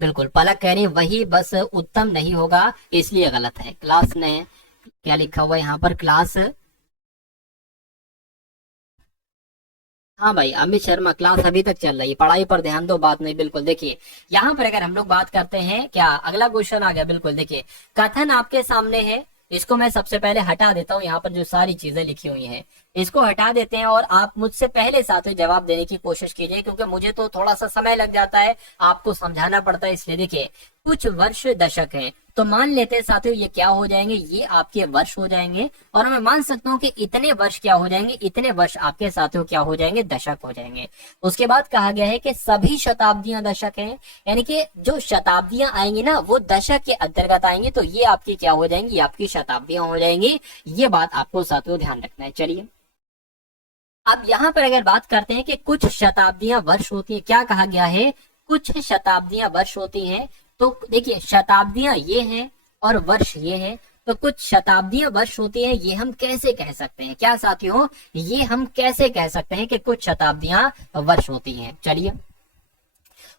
बिल्कुल, पलक कह रही है वही बस उत्तम नहीं होगा इसलिए गलत है। क्लास ने क्या लिखा हुआ है यहाँ पर? क्लास, हाँ भाई अमित शर्मा, क्लास अभी तक चल रही है, पढ़ाई पर ध्यान दो, बात नहीं। बिल्कुल देखिए यहाँ पर अगर हम लोग बात करते हैं, क्या अगला क्वेश्चन आ गया? बिल्कुल देखिए कथन आपके सामने है, इसको मैं सबसे पहले हटा देता हूँ। यहाँ पर जो सारी चीजें लिखी हुई हैं इसको हटा देते हैं, और आप मुझसे पहले साथियों जवाब देने की कोशिश कीजिए, क्योंकि मुझे तो थोड़ा सा समय लग जाता है, आपको समझाना पड़ता है। इसलिए देखिए कुछ वर्ष दशक हैं, तो मान लेते हैं साथियों ये क्या हो जाएंगे, ये आपके वर्ष हो जाएंगे, और मैं मान सकता हूँ कि इतने वर्ष क्या हो जाएंगे, इतने वर्ष आपके साथियों क्या हो जाएंगे, दशक हो जाएंगे। उसके बाद कहा गया है कि सभी शताब्दियां दशक हैं, यानी कि जो शताब्दियां आएंगी ना वो दशक के अंतर्गत आएंगी, तो ये आपकी क्या हो जाएंगी, ये आपकी शताब्दियां हो जाएंगी। ये बात आपको साथियों ध्यान रखना है। चलिए अब यहाँ पर अगर बात करते हैं कि कुछ शताब्दियां वर्ष होती है, क्या कहा गया है, कुछ शताब्दियां वर्ष होती हैं। तो देखिए शताब्दियां ये हैं और वर्ष ये हैं, तो कुछ शताब्दियां वर्ष होती हैं, ये हम कैसे कह सकते हैं? क्या साथियों, ये हम कैसे कह सकते हैं कि कुछ शताब्दियां वर्ष होती हैं? चलिए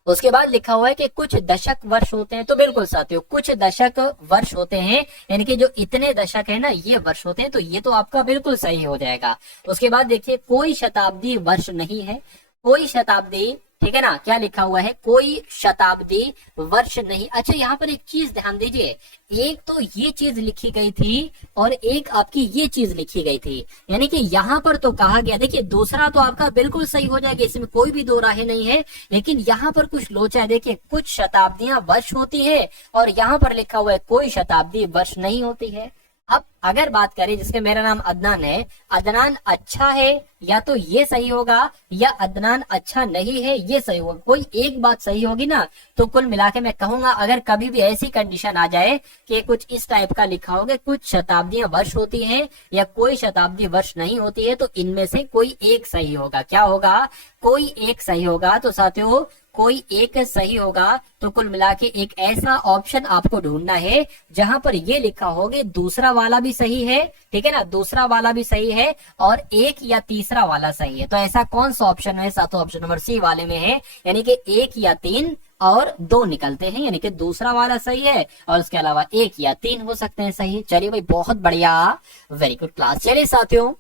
उसके बाद लिखा हुआ है कि कुछ दशक वर्ष होते हैं, तो बिल्कुल साथियों कुछ दशक वर्ष होते हैं, यानी कि जो इतने दशक है ना ये वर्ष होते हैं, तो ये तो आपका बिल्कुल सही हो जाएगा। उसके बाद देखिए कोई शताब्दी वर्ष नहीं है, कोई शताब्दी, ठीक है ना, क्या लिखा हुआ है, कोई शताब्दी वर्ष नहीं। अच्छा यहाँ पर एक चीज ध्यान दीजिए, एक तो ये चीज लिखी गई थी और एक आपकी ये चीज लिखी गई थी, यानी कि यहाँ पर तो कहा गया, देखिए दूसरा तो आपका बिल्कुल सही हो जाएगा, इसमें कोई भी दो राहें नहीं है, लेकिन यहाँ पर कुछ लोचा है। देखिए कुछ शताब्दियां वर्ष होती है और यहाँ पर लिखा हुआ है कोई शताब्दी वर्ष नहीं होती है। अब अगर बात करें, जिसके मेरा नाम अदनान है, अदनान अच्छा है या तो ये सही होगा या अदनान अच्छा नहीं है ये सही होगा, कोई एक बात सही होगी ना, तो कुल मिला के मैं कहूंगा अगर कभी भी ऐसी कंडीशन आ जाए कि कुछ इस टाइप का लिखा होगा कुछ शताब्दियां वर्ष होती हैं या कोई शताब्दी वर्ष नहीं होती है, तो इनमें से कोई एक सही होगा। क्या होगा, कोई एक सही होगा। तो साथियों कोई एक सही होगा, तो कुल मिला के एक ऐसा ऑप्शन आपको ढूंढना है जहां पर ये लिखा होगा दूसरा वाला भी सही है, ठीक है ना, दूसरा वाला भी सही है और एक या तीसरा वाला सही है। तो ऐसा कौन सा ऑप्शन है, सातों ऑप्शन नंबर सी वाले में है, यानी कि एक या तीन और दो निकलते हैं, यानी कि दूसरा वाला सही है और उसके अलावा एक या तीन हो सकते हैं सही। चलिए भाई बहुत बढ़िया, वेरी गुड क्लास। चलिए साथियों,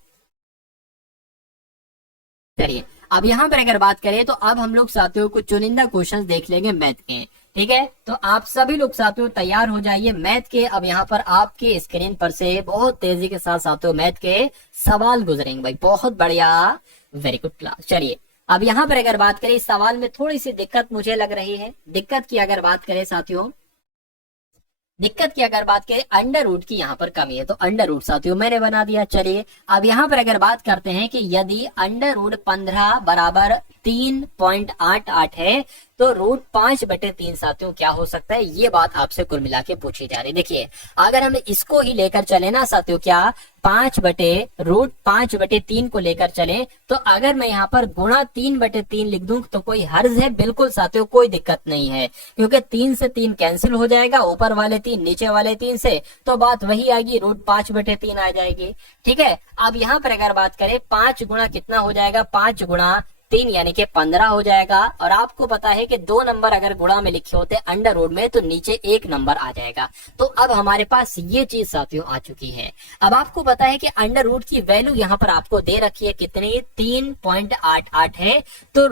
चलिए अब यहाँ पर अगर बात करें तो अब हम लोग साथियों कुछ चुनिंदा क्वेश्चंस देख लेंगे मैथ के, ठीक है। तो आप सभी लोग साथियों तैयार हो जाइए मैथ के। अब यहाँ पर आपके स्क्रीन पर से बहुत तेजी के साथ साथियों मैथ के सवाल गुजरेंगे भाई, बहुत बढ़िया, वेरी गुड क्लास। चलिए अब यहाँ पर अगर बात करें, इस सवाल में थोड़ी सी दिक्कत मुझे लग रही है। दिक्कत की अगर बात करें साथियों, दिक्कत की अगर बात करें, अंडर रूट की यहाँ पर कमी है, तो अंडर रूट साथियों मैंने बना दिया। चलिए अब यहाँ पर अगर बात करते हैं कि यदि अंडर रूट 15 बराबर 3.88 है तो रूट 5/3 साथियों क्या हो सकता है, ये बात आपसे कुल मिला के पूछी जा रही। देखिए अगर हम इसको ही लेकर चले ना साथियों, क्या 5/3 को लेकर चले, तो अगर मैं यहाँ पर गुणा 3/3 लिख दूं तो कोई हर्ज है, बिल्कुल साथियों कोई दिक्कत नहीं है, क्योंकि 3 से 3 कैंसिल हो जाएगा, ऊपर वाले 3 नीचे वाले 3 से, तो बात वही आएगी, रूट 5/3 आ जाएगी, ठीक है। अब यहाँ पर अगर बात करें 5 गुणा कितना हो जाएगा, 5 गुणा 3 यानी कि 15 हो जाएगा। और आपको पता है कि 2 नंबर अगर गुणा में लिखे होते अंडर रूट में तो नीचे 1 नंबर आ जाएगा। तो अब हमारे पास ये चीज साथियों आ चुकी है। अब आपको पता है कि अंडर रूट की वैल्यू यहाँ पर आपको दे रखी है कितनी, 3.88 है। तो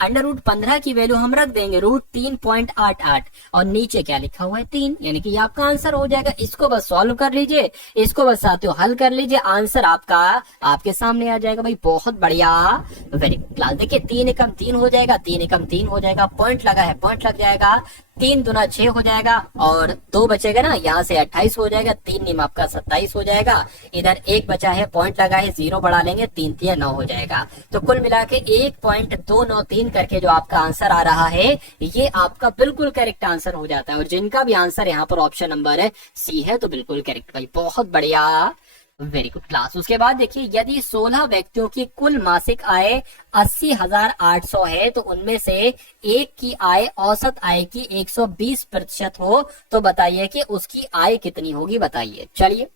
अंडर रूट 15 की वैल्यू हम रख देंगे रूट 3.88 और नीचे क्या लिखा हुआ है 3, यानी कि आपका आंसर हो जाएगा। इसको बस सॉल्व कर लीजिए, इसको बस साथियों हल कर लीजिए, आंसर आपका आपके सामने आ जाएगा भाई, बहुत बढ़िया, वेरी गुड क्लास। देखिए 3 एकम 3 हो जाएगा, 3 एकम 3 हो जाएगा, पॉइंट लगा है पॉइंट लग जाएगा, 3 दूना 6 हो जाएगा और 2 बचेगा ना, यहाँ से 28 हो जाएगा, 3 निम आपका 27 हो जाएगा, इधर 1 बचा है पॉइंट लगा है, 0 बढ़ा लेंगे, 3 3 9 हो जाएगा। तो कुल मिला के 1.293 करके जो आपका आंसर आ रहा है ये आपका बिल्कुल करेक्ट आंसर हो जाता है। और जिनका भी आंसर यहाँ पर ऑप्शन नंबर सी है तो बिल्कुल करेक्ट भाई, बहुत बढ़िया, वेरी गुड क्लास। उसके बाद देखिए यदि 16 व्यक्तियों की कुल मासिक आय 80,800 है तो उनमें से एक की आय औसत आय की 120% हो, तो बताइए कि उसकी आय कितनी होगी, बताइए। चलिए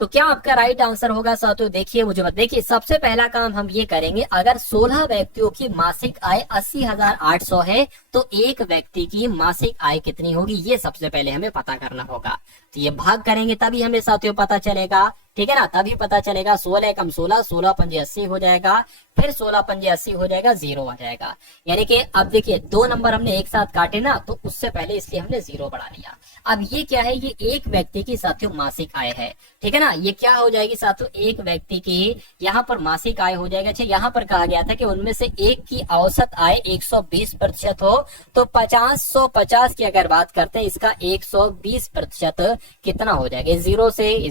तो क्या आपका राइट आंसर होगा साथियों, देखिए मुझे बता। देखिए सबसे पहला काम हम ये करेंगे, अगर 16 व्यक्तियों की मासिक आय 80,800 है तो एक व्यक्ति की मासिक आय कितनी होगी, ये सबसे पहले हमें पता करना होगा। तो ये भाग करेंगे तभी हमें साथियों पता चलेगा, ठीक है ना, तभी पता चलेगा। 16 कम 16, 16 पंजे 80 हो जाएगा, फिर 16 पंजे 80 हो जाएगा, 0 आ जाएगा। यानी कि अब देखिए 2 नंबर हमने एक साथ काटे ना, तो उससे पहले इसलिए हमने 0 बढ़ा लिया। अब ये क्या है, ये एक व्यक्ति की साथियों मासिक आय है, ठीक है ना, ये क्या हो जाएगी साथियों, एक व्यक्ति की यहाँ पर मासिक आय हो जाएगा। अच्छा यहाँ पर कहा गया था कि उनमें से एक की औसत आय 120% हो, तो 50 की अगर बात करते हैं इसका 120% कितना हो जाएगा, 0 से ये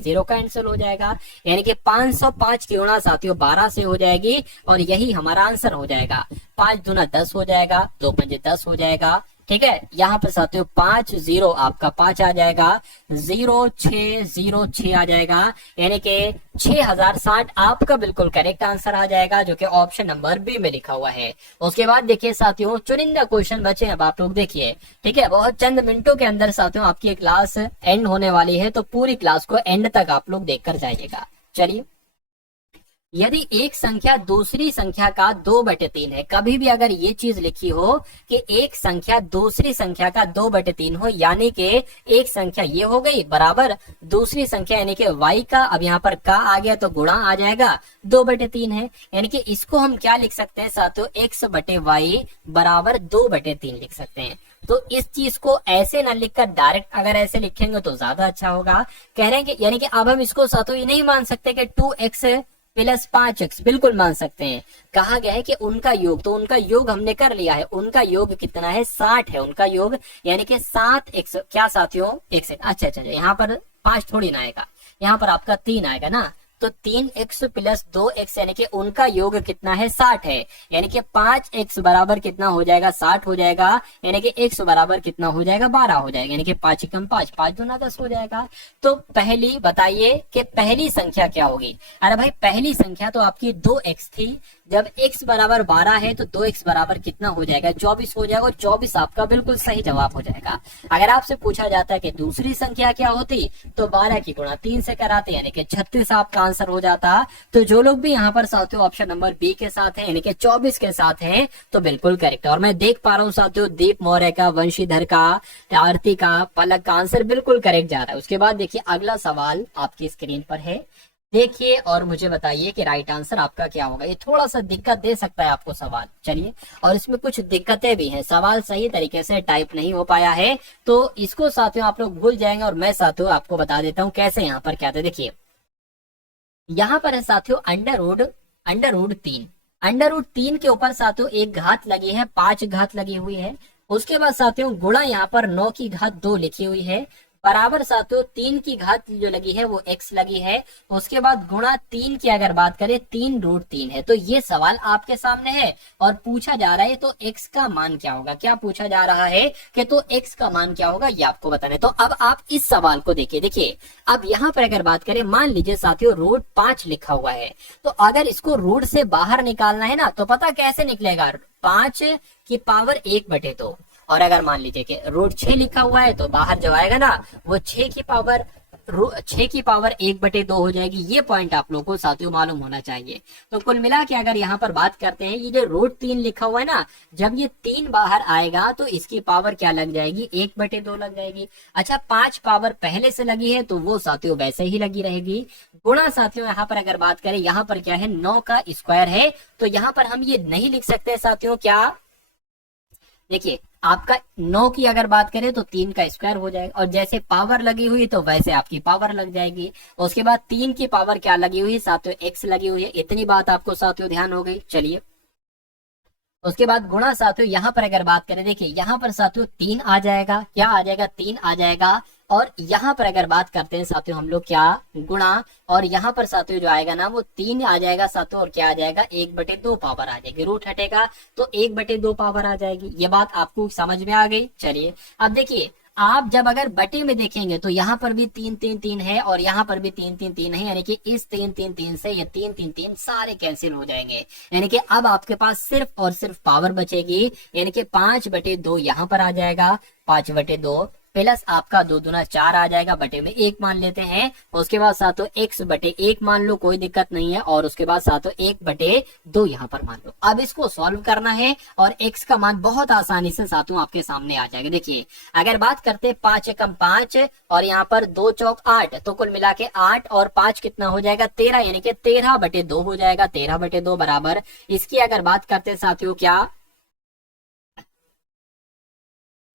0 कैंसिल हो जाएगा, यानी कि 505 की गुणा साथियों 12 से हो जाएगी और यही हमारा आंसर हो जाएगा। 5 दूना 10 हो जाएगा, 2 पंजे 10 हो जाएगा, ठीक है। यहाँ पर साथियों 5 0 आपका 5 आ जाएगा, 0606 आ जाएगा, यानी कि 6060 आपका बिल्कुल करेक्ट आंसर आ जाएगा, जो कि ऑप्शन नंबर बी में लिखा हुआ है। उसके बाद देखिए साथियों चुनिंदा क्वेश्चन बचे, अब आप लोग देखिए, ठीक है, बहुत चंद मिनटों के अंदर साथियों आपकी क्लास एंड होने वाली है, तो पूरी क्लास को एंड तक आप लोग देखकर जाइएगा। चलिए यदि एक संख्या दूसरी संख्या का 2/3 है, कभी भी अगर ये चीज लिखी हो कि एक संख्या दूसरी संख्या का 2/3 हो, यानी कि एक संख्या ये हो गई बराबर दूसरी संख्या यानी कि y का, अब यहाँ पर का आ गया तो गुणा आ जाएगा 2/3 है, यानी कि इसको हम क्या लिख सकते हैं साथियों, x/y बराबर 2/3 लिख सकते हैं। तो इस चीज को ऐसे ना लिखकर डायरेक्ट अगर ऐसे लिखेंगे तो ज्यादा अच्छा होगा। कह रहे हैं कि यानी कि अब हम इसको साथियों ये नहीं मान सकते कि 2x प्लस 5x, बिल्कुल मान सकते हैं। कहा गया है कि उनका योग, तो उनका योग हमने कर लिया है, उनका योग कितना है 60 है उनका योग, यानी कि 7x क्या साथियों, अच्छा यहाँ पर 5 थोड़ी ना आएगा, यहाँ पर आपका 3 आएगा ना, तो 3x प्लस 2x यानी कि उनका योग कितना है 60 है, यानी कि 5x बराबर कितना हो जाएगा 60 हो जाएगा, यानी कि x बराबर कितना हो जाएगा 12 हो जाएगा, यानी कि 5 एकम 5, 5 दूना 10 हो जाएगा। तो पहली बताइए कि पहली संख्या क्या होगी। अरे भाई पहली संख्या तो आपकी 2x थी, जब x बराबर 12 है तो 2x बराबर कितना हो जाएगा 24 हो जाएगा, और 24 आपका बिल्कुल सही जवाब हो जाएगा। अगर आपसे पूछा जाता है कि दूसरी संख्या क्या होती तो 12 की गुणा 3 से कराते, यानी कि 36 आपका आंसर हो जाता। तो जो लोग भी यहाँ पर साथियों ऑप्शन नंबर बी के साथ है यानी कि 24 के साथ है तो बिल्कुल करेक्ट। और मैं देख पा रहा हूँ साथियों दीप मौर्य का, वंशीधर का, आरती का, पलक का आंसर बिल्कुल करेक्ट जा रहा है। उसके बाद देखिए अगला सवाल आपकी स्क्रीन पर है, देखिए और मुझे बताइए कि राइट आंसर आपका क्या होगा। ये थोड़ा सा दिक्कत दे सकता है आपको सवाल, चलिए, और इसमें कुछ दिक्कतें भी हैं, सवाल सही तरीके से टाइप नहीं हो पाया है तो इसको साथियों आप लोग भूल जाएंगे, और मैं साथियों आपको बता देता हूँ कैसे यहाँ पर क्या था। देखिए यहाँ पर है साथियों अंडर रूट 3 के ऊपर साथियों एक घात लगी है, 5 घात लगी हुई है। उसके बाद साथियों गुणा यहाँ पर 9 की घात 2 लिखी हुई है, बराबर साथियों 3 की घात जो लगी है वो x लगी है। उसके बाद गुणा 3 की अगर बात करें 3√3 है। तो ये सवाल आपके सामने है और पूछा जा रहा है तो x का मान क्या होगा, क्या पूछा जा रहा है कि तो x का मान क्या होगा ये आपको बताना है। तो अब आप इस सवाल को देखिए अब यहाँ पर अगर बात करें, मान लीजिए साथियों √5 लिखा हुआ है, तो अगर इसको रूट से बाहर निकालना है ना तो पता कैसे निकलेगा, 5 की पावर 1/2, और अगर मान लीजिए कि √6 लिखा हुआ है तो बाहर जो आएगा ना वो 6 की पावर 1/2 हो जाएगी। ये पॉइंट आप लोगों को साथियों मालूम होना चाहिए। तो कुल मिला के अगर यहाँ पर बात करते हैं, ये जो √3 लिखा हुआ है ना, जब ये 3 बाहर आएगा तो इसकी पावर क्या लग जाएगी 1/2 लग जाएगी। अच्छा 5 पावर पहले से लगी है तो वो साथियों वैसे ही लगी रहेगी। गुणा साथियों यहाँ पर अगर बात करें, यहाँ पर क्या है 9 का स्क्वायर है, तो यहाँ पर हम ये नहीं लिख सकते साथियों, क्या देखिए आपका 9 की अगर बात करें तो 3 का स्क्वायर हो जाएगा, और जैसे पावर लगी हुई तो वैसे आपकी पावर लग जाएगी। उसके बाद 3 की पावर क्या लगी हुई साथियों x लगी हुई है। इतनी बात आपको साथियों ध्यान हो गई। चलिए उसके बाद गुणा साथियों यहाँ पर अगर बात करें, देखिए यहाँ पर साथियों 3 आ जाएगा, क्या आ जाएगा 3 आ जाएगा। और यहाँ पर अगर बात करते हैं साथियों हम लोग क्या गुणा, और यहाँ पर साथियों जो आएगा ना वो 3 आ जाएगा साथियों, और क्या आ जाएगा 1/2 पावर आ जाएगी, रूट हटेगा तो 1/2 पावर आ जाएगी। ये बात आपको समझ में आ गई। चलिए अब देखिए आप जब अगर बटे में देखेंगे तो यहाँ पर भी 3 है और यहाँ पर भी 3 है, यानी कि इस 3 से ये 3 सारे कैंसिल हो जाएंगे, यानी कि अब आपके पास सिर्फ और सिर्फ पावर बचेगी, यानी कि 5/2 यहाँ पर आ जाएगा, 5/2 प्लस आपका 2 दूना 4 आ जाएगा, बटे में 1 मान लेते हैं। उसके बाद साथों x/1 मान लो, कोई दिक्कत नहीं है, और उसके बाद साथों 1/2 यहाँ पर मान लो। अब इसको सॉल्व करना है और x का मान बहुत आसानी से साथों आपके सामने आ जाएगा। देखिए अगर बात करते 5 एकम 5 और यहाँ पर 2 चौक 8, तो कुल मिला के 8 और 5 कितना हो जाएगा 13, यानी कि 13/2 हो जाएगा, 13/2 बराबर। इसकी अगर बात करते साथियों क्या,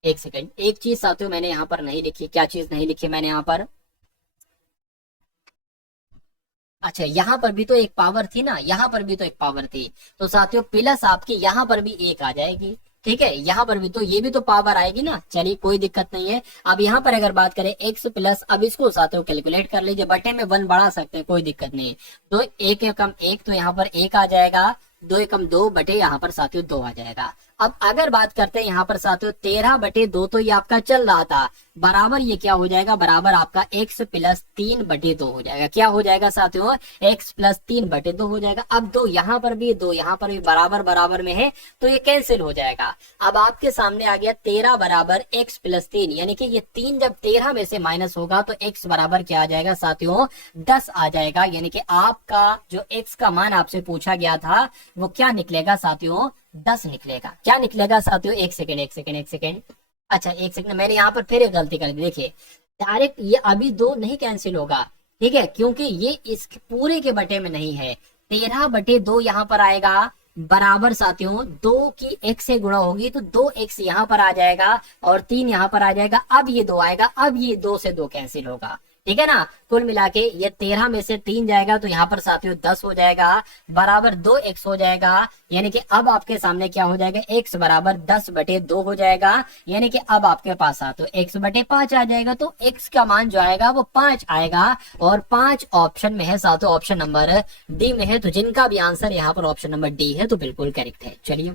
एक सेकंड, एक चीज साथियों मैंने यहाँ पर नहीं लिखी, क्या चीज नहीं लिखी मैंने यहाँ पर, अच्छा यहाँ पर भी तो एक पावर थी ना, यहाँ पर भी तो एक पावर थी, तो साथियों प्लस आपकी यहाँ पर भी 1 आ जाएगी, ठीक है, यहाँ पर भी तो ये भी तो पावर आएगी ना। चलिए कोई दिक्कत नहीं है। अब यहाँ पर अगर बात करें x प्लस, अब इसको साथियों कैलकुलेट कर लीजिए, बटे में 1 बढ़ा सकते हैं, कोई दिक्कत नहीं है। तो 1 एकम 1 तो यहाँ पर 1 आ जाएगा, 2 एकम 2 बटे यहाँ पर साथियों 2 आ जाएगा। अब अगर बात करते हैं यहाँ पर साथियों 13 बटे 2, तो ये आपका चल रहा था, बराबर ये क्या हो जाएगा, बराबर आपका x प्लस 3 बटे 2 हो जाएगा। क्या हो जाएगा साथियों, x प्लस 3 बटे 2 हो जाएगा। अब 2 यहाँ पर भी 2 यहाँ पर भी बराबर बराबर में है, तो ये कैंसिल हो जाएगा। अब आपके सामने आ गया 13 बराबर x प्लस 3, यानी कि ये 3 जब 13 में से माइनस होगा तो x बराबर क्या आ जाएगा साथियों, 10 आ जाएगा। यानी कि आपका जो x का मान आपसे पूछा गया था वो क्या निकलेगा साथियों, 10 निकलेगा। क्या निकलेगा साथियों, एक सेकेंड। अच्छा एक सेकंड, मैंने यहाँ पर फिर एक गलती कर दी। देखिए डायरेक्ट ये अभी 2 नहीं कैंसिल होगा, ठीक है, क्योंकि ये इस पूरे के बटे में नहीं है। 13 बटे 2 यहाँ पर आएगा, बराबर साथियों 2 की x से गुणा होगी तो 2x यहाँ पर आ जाएगा और 3 यहाँ पर आ जाएगा। अब ये 2 आएगा, अब ये 2 से 2 कैंसिल होगा, ठीक है ना। कुल मिला के ये 13 में से 3 जाएगा तो यहाँ पर साथियों 10 हो जाएगा, बराबर 2x हो जाएगा। यानी कि अब आपके सामने क्या हो जाएगा, x बराबर 10 बटे 2 हो जाएगा। यानी कि अब आपके पास साथियों x बटे 5 आ जाएगा, तो x का मान जो आएगा वो 5 आएगा। और 5 ऑप्शन में है साथियों, ऑप्शन नंबर डी में है। तो जिनका भी आंसर यहाँ पर ऑप्शन नंबर डी है तो बिल्कुल करेक्ट है। चलिए,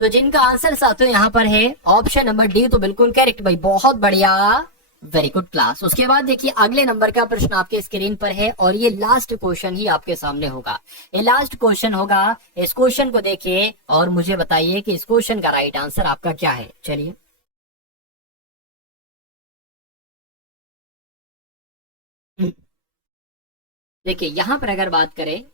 तो जिनका आंसर साथियों यहाँ पर है ऑप्शन नंबर डी तो बिल्कुल करेक्ट भाई, बहुत बढ़िया, वेरी गुड क्लास। उसके बाद देखिए अगले नंबर का प्रश्न आपके स्क्रीन पर है और ये लास्ट क्वेश्चन ही आपके सामने होगा। ये लास्ट क्वेश्चन होगा, इस क्वेश्चन को देखिए और मुझे बताइए कि इस क्वेश्चन का राइट आंसर आपका क्या है। चलिए, देखिए यहां पर अगर बात करें,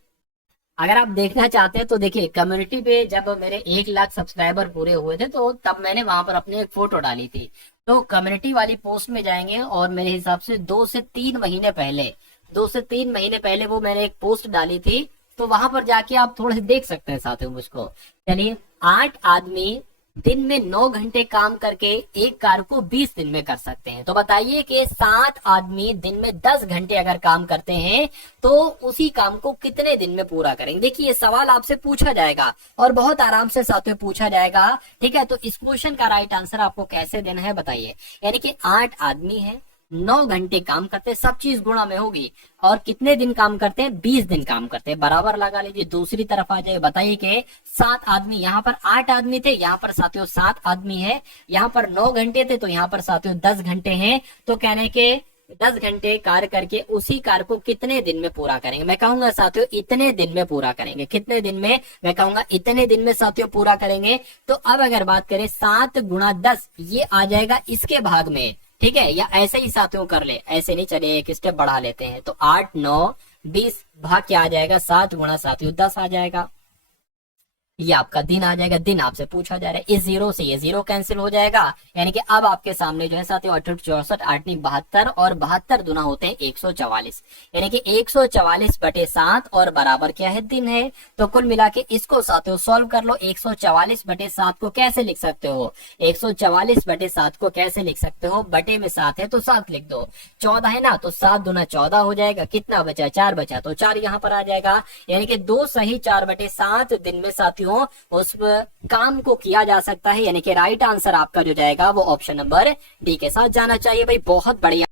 अगर आप देखना चाहते हैं तो देखिए कम्युनिटी पे जब मेरे 1 लाख सब्सक्राइबर पूरे हुए थे तो तब मैंने वहां पर अपनी एक फोटो डाली थी। तो कम्युनिटी वाली पोस्ट में जाएंगे और मेरे हिसाब से 2 से 3 महीने पहले, 2 से 3 महीने पहले वो मैंने एक पोस्ट डाली थी, तो वहां पर जाके आप थोड़े से देख सकते हैं साथियों मुझको। चलिए, 8 आदमी दिन में 9 घंटे काम करके एक कार को 20 दिन में कर सकते हैं। तो बताइए कि 7 आदमी दिन में 10 घंटे अगर काम करते हैं तो उसी काम को कितने दिन में पूरा करेंगे। देखिए ये सवाल आपसे पूछा जाएगा और बहुत आराम से साथियों पूछा जाएगा, ठीक है। तो इस क्वेश्चन का राइट आंसर आपको कैसे देना है बताइए। यानी कि 8 आदमी है, 9 घंटे काम करते हैं, सब चीज गुणा में होगी, और कितने दिन काम करते हैं, 20 दिन काम करते हैं, बराबर लगा लीजिए। दूसरी तरफ आ जाए, बताइए कि 7 आदमी, यहाँ पर 8 आदमी थे, यहाँ पर साथियों 7 आदमी है, यहाँ पर 9 घंटे थे तो यहाँ पर साथियों 10 घंटे हैं। तो कहने के 10 घंटे कार्य करके उसी कार्य को कितने दिन में पूरा करेंगे। मैं कहूंगा साथियों इतने दिन में पूरा करेंगे। कितने दिन में, मैं कहूंगा इतने दिन में साथियों पूरा करेंगे। तो अब अगर बात करें 7 गुणा 10 ये आ जाएगा इसके भाग में, ठीक है, या ऐसे ही साथियों कर ले, ऐसे नहीं, चले एक स्टेप बढ़ा लेते हैं। तो 8 9 20 भाग क्या आ जाएगा, 7 गुणा साथियों 10 आ जाएगा। ये आपका दिन आ जाएगा। दिन आपसे पूछा जा रहा है, इस 0 से ये 0 कैंसिल हो जाएगा। यानी कि अब आपके सामने जो है साथियों 8 64 8 72 और 72 दुना होते हैं 144, यानी कि 144 बटे 7 और बराबर क्या है, दिन है। तो कुल मिला के इसको साथियों सॉल्व कर लो। 144 बटे 7 को कैसे लिख सकते हो, 144 बटे 7 को कैसे लिख सकते हो, बटे में 7 है तो 7 लिख दो, 14 है ना, तो 7 दुना 14 हो जाएगा। कितना बचा, 4 बचा, तो 4 यहाँ पर आ जाएगा। यानी कि 2 सही 4 बटे 7 दिन में साथियों उस काम को किया जा सकता है। यानी कि राइट आंसर आपका जो जाएगा वो ऑप्शन नंबर डी के साथ जाना चाहिए भाई, बहुत बढ़िया।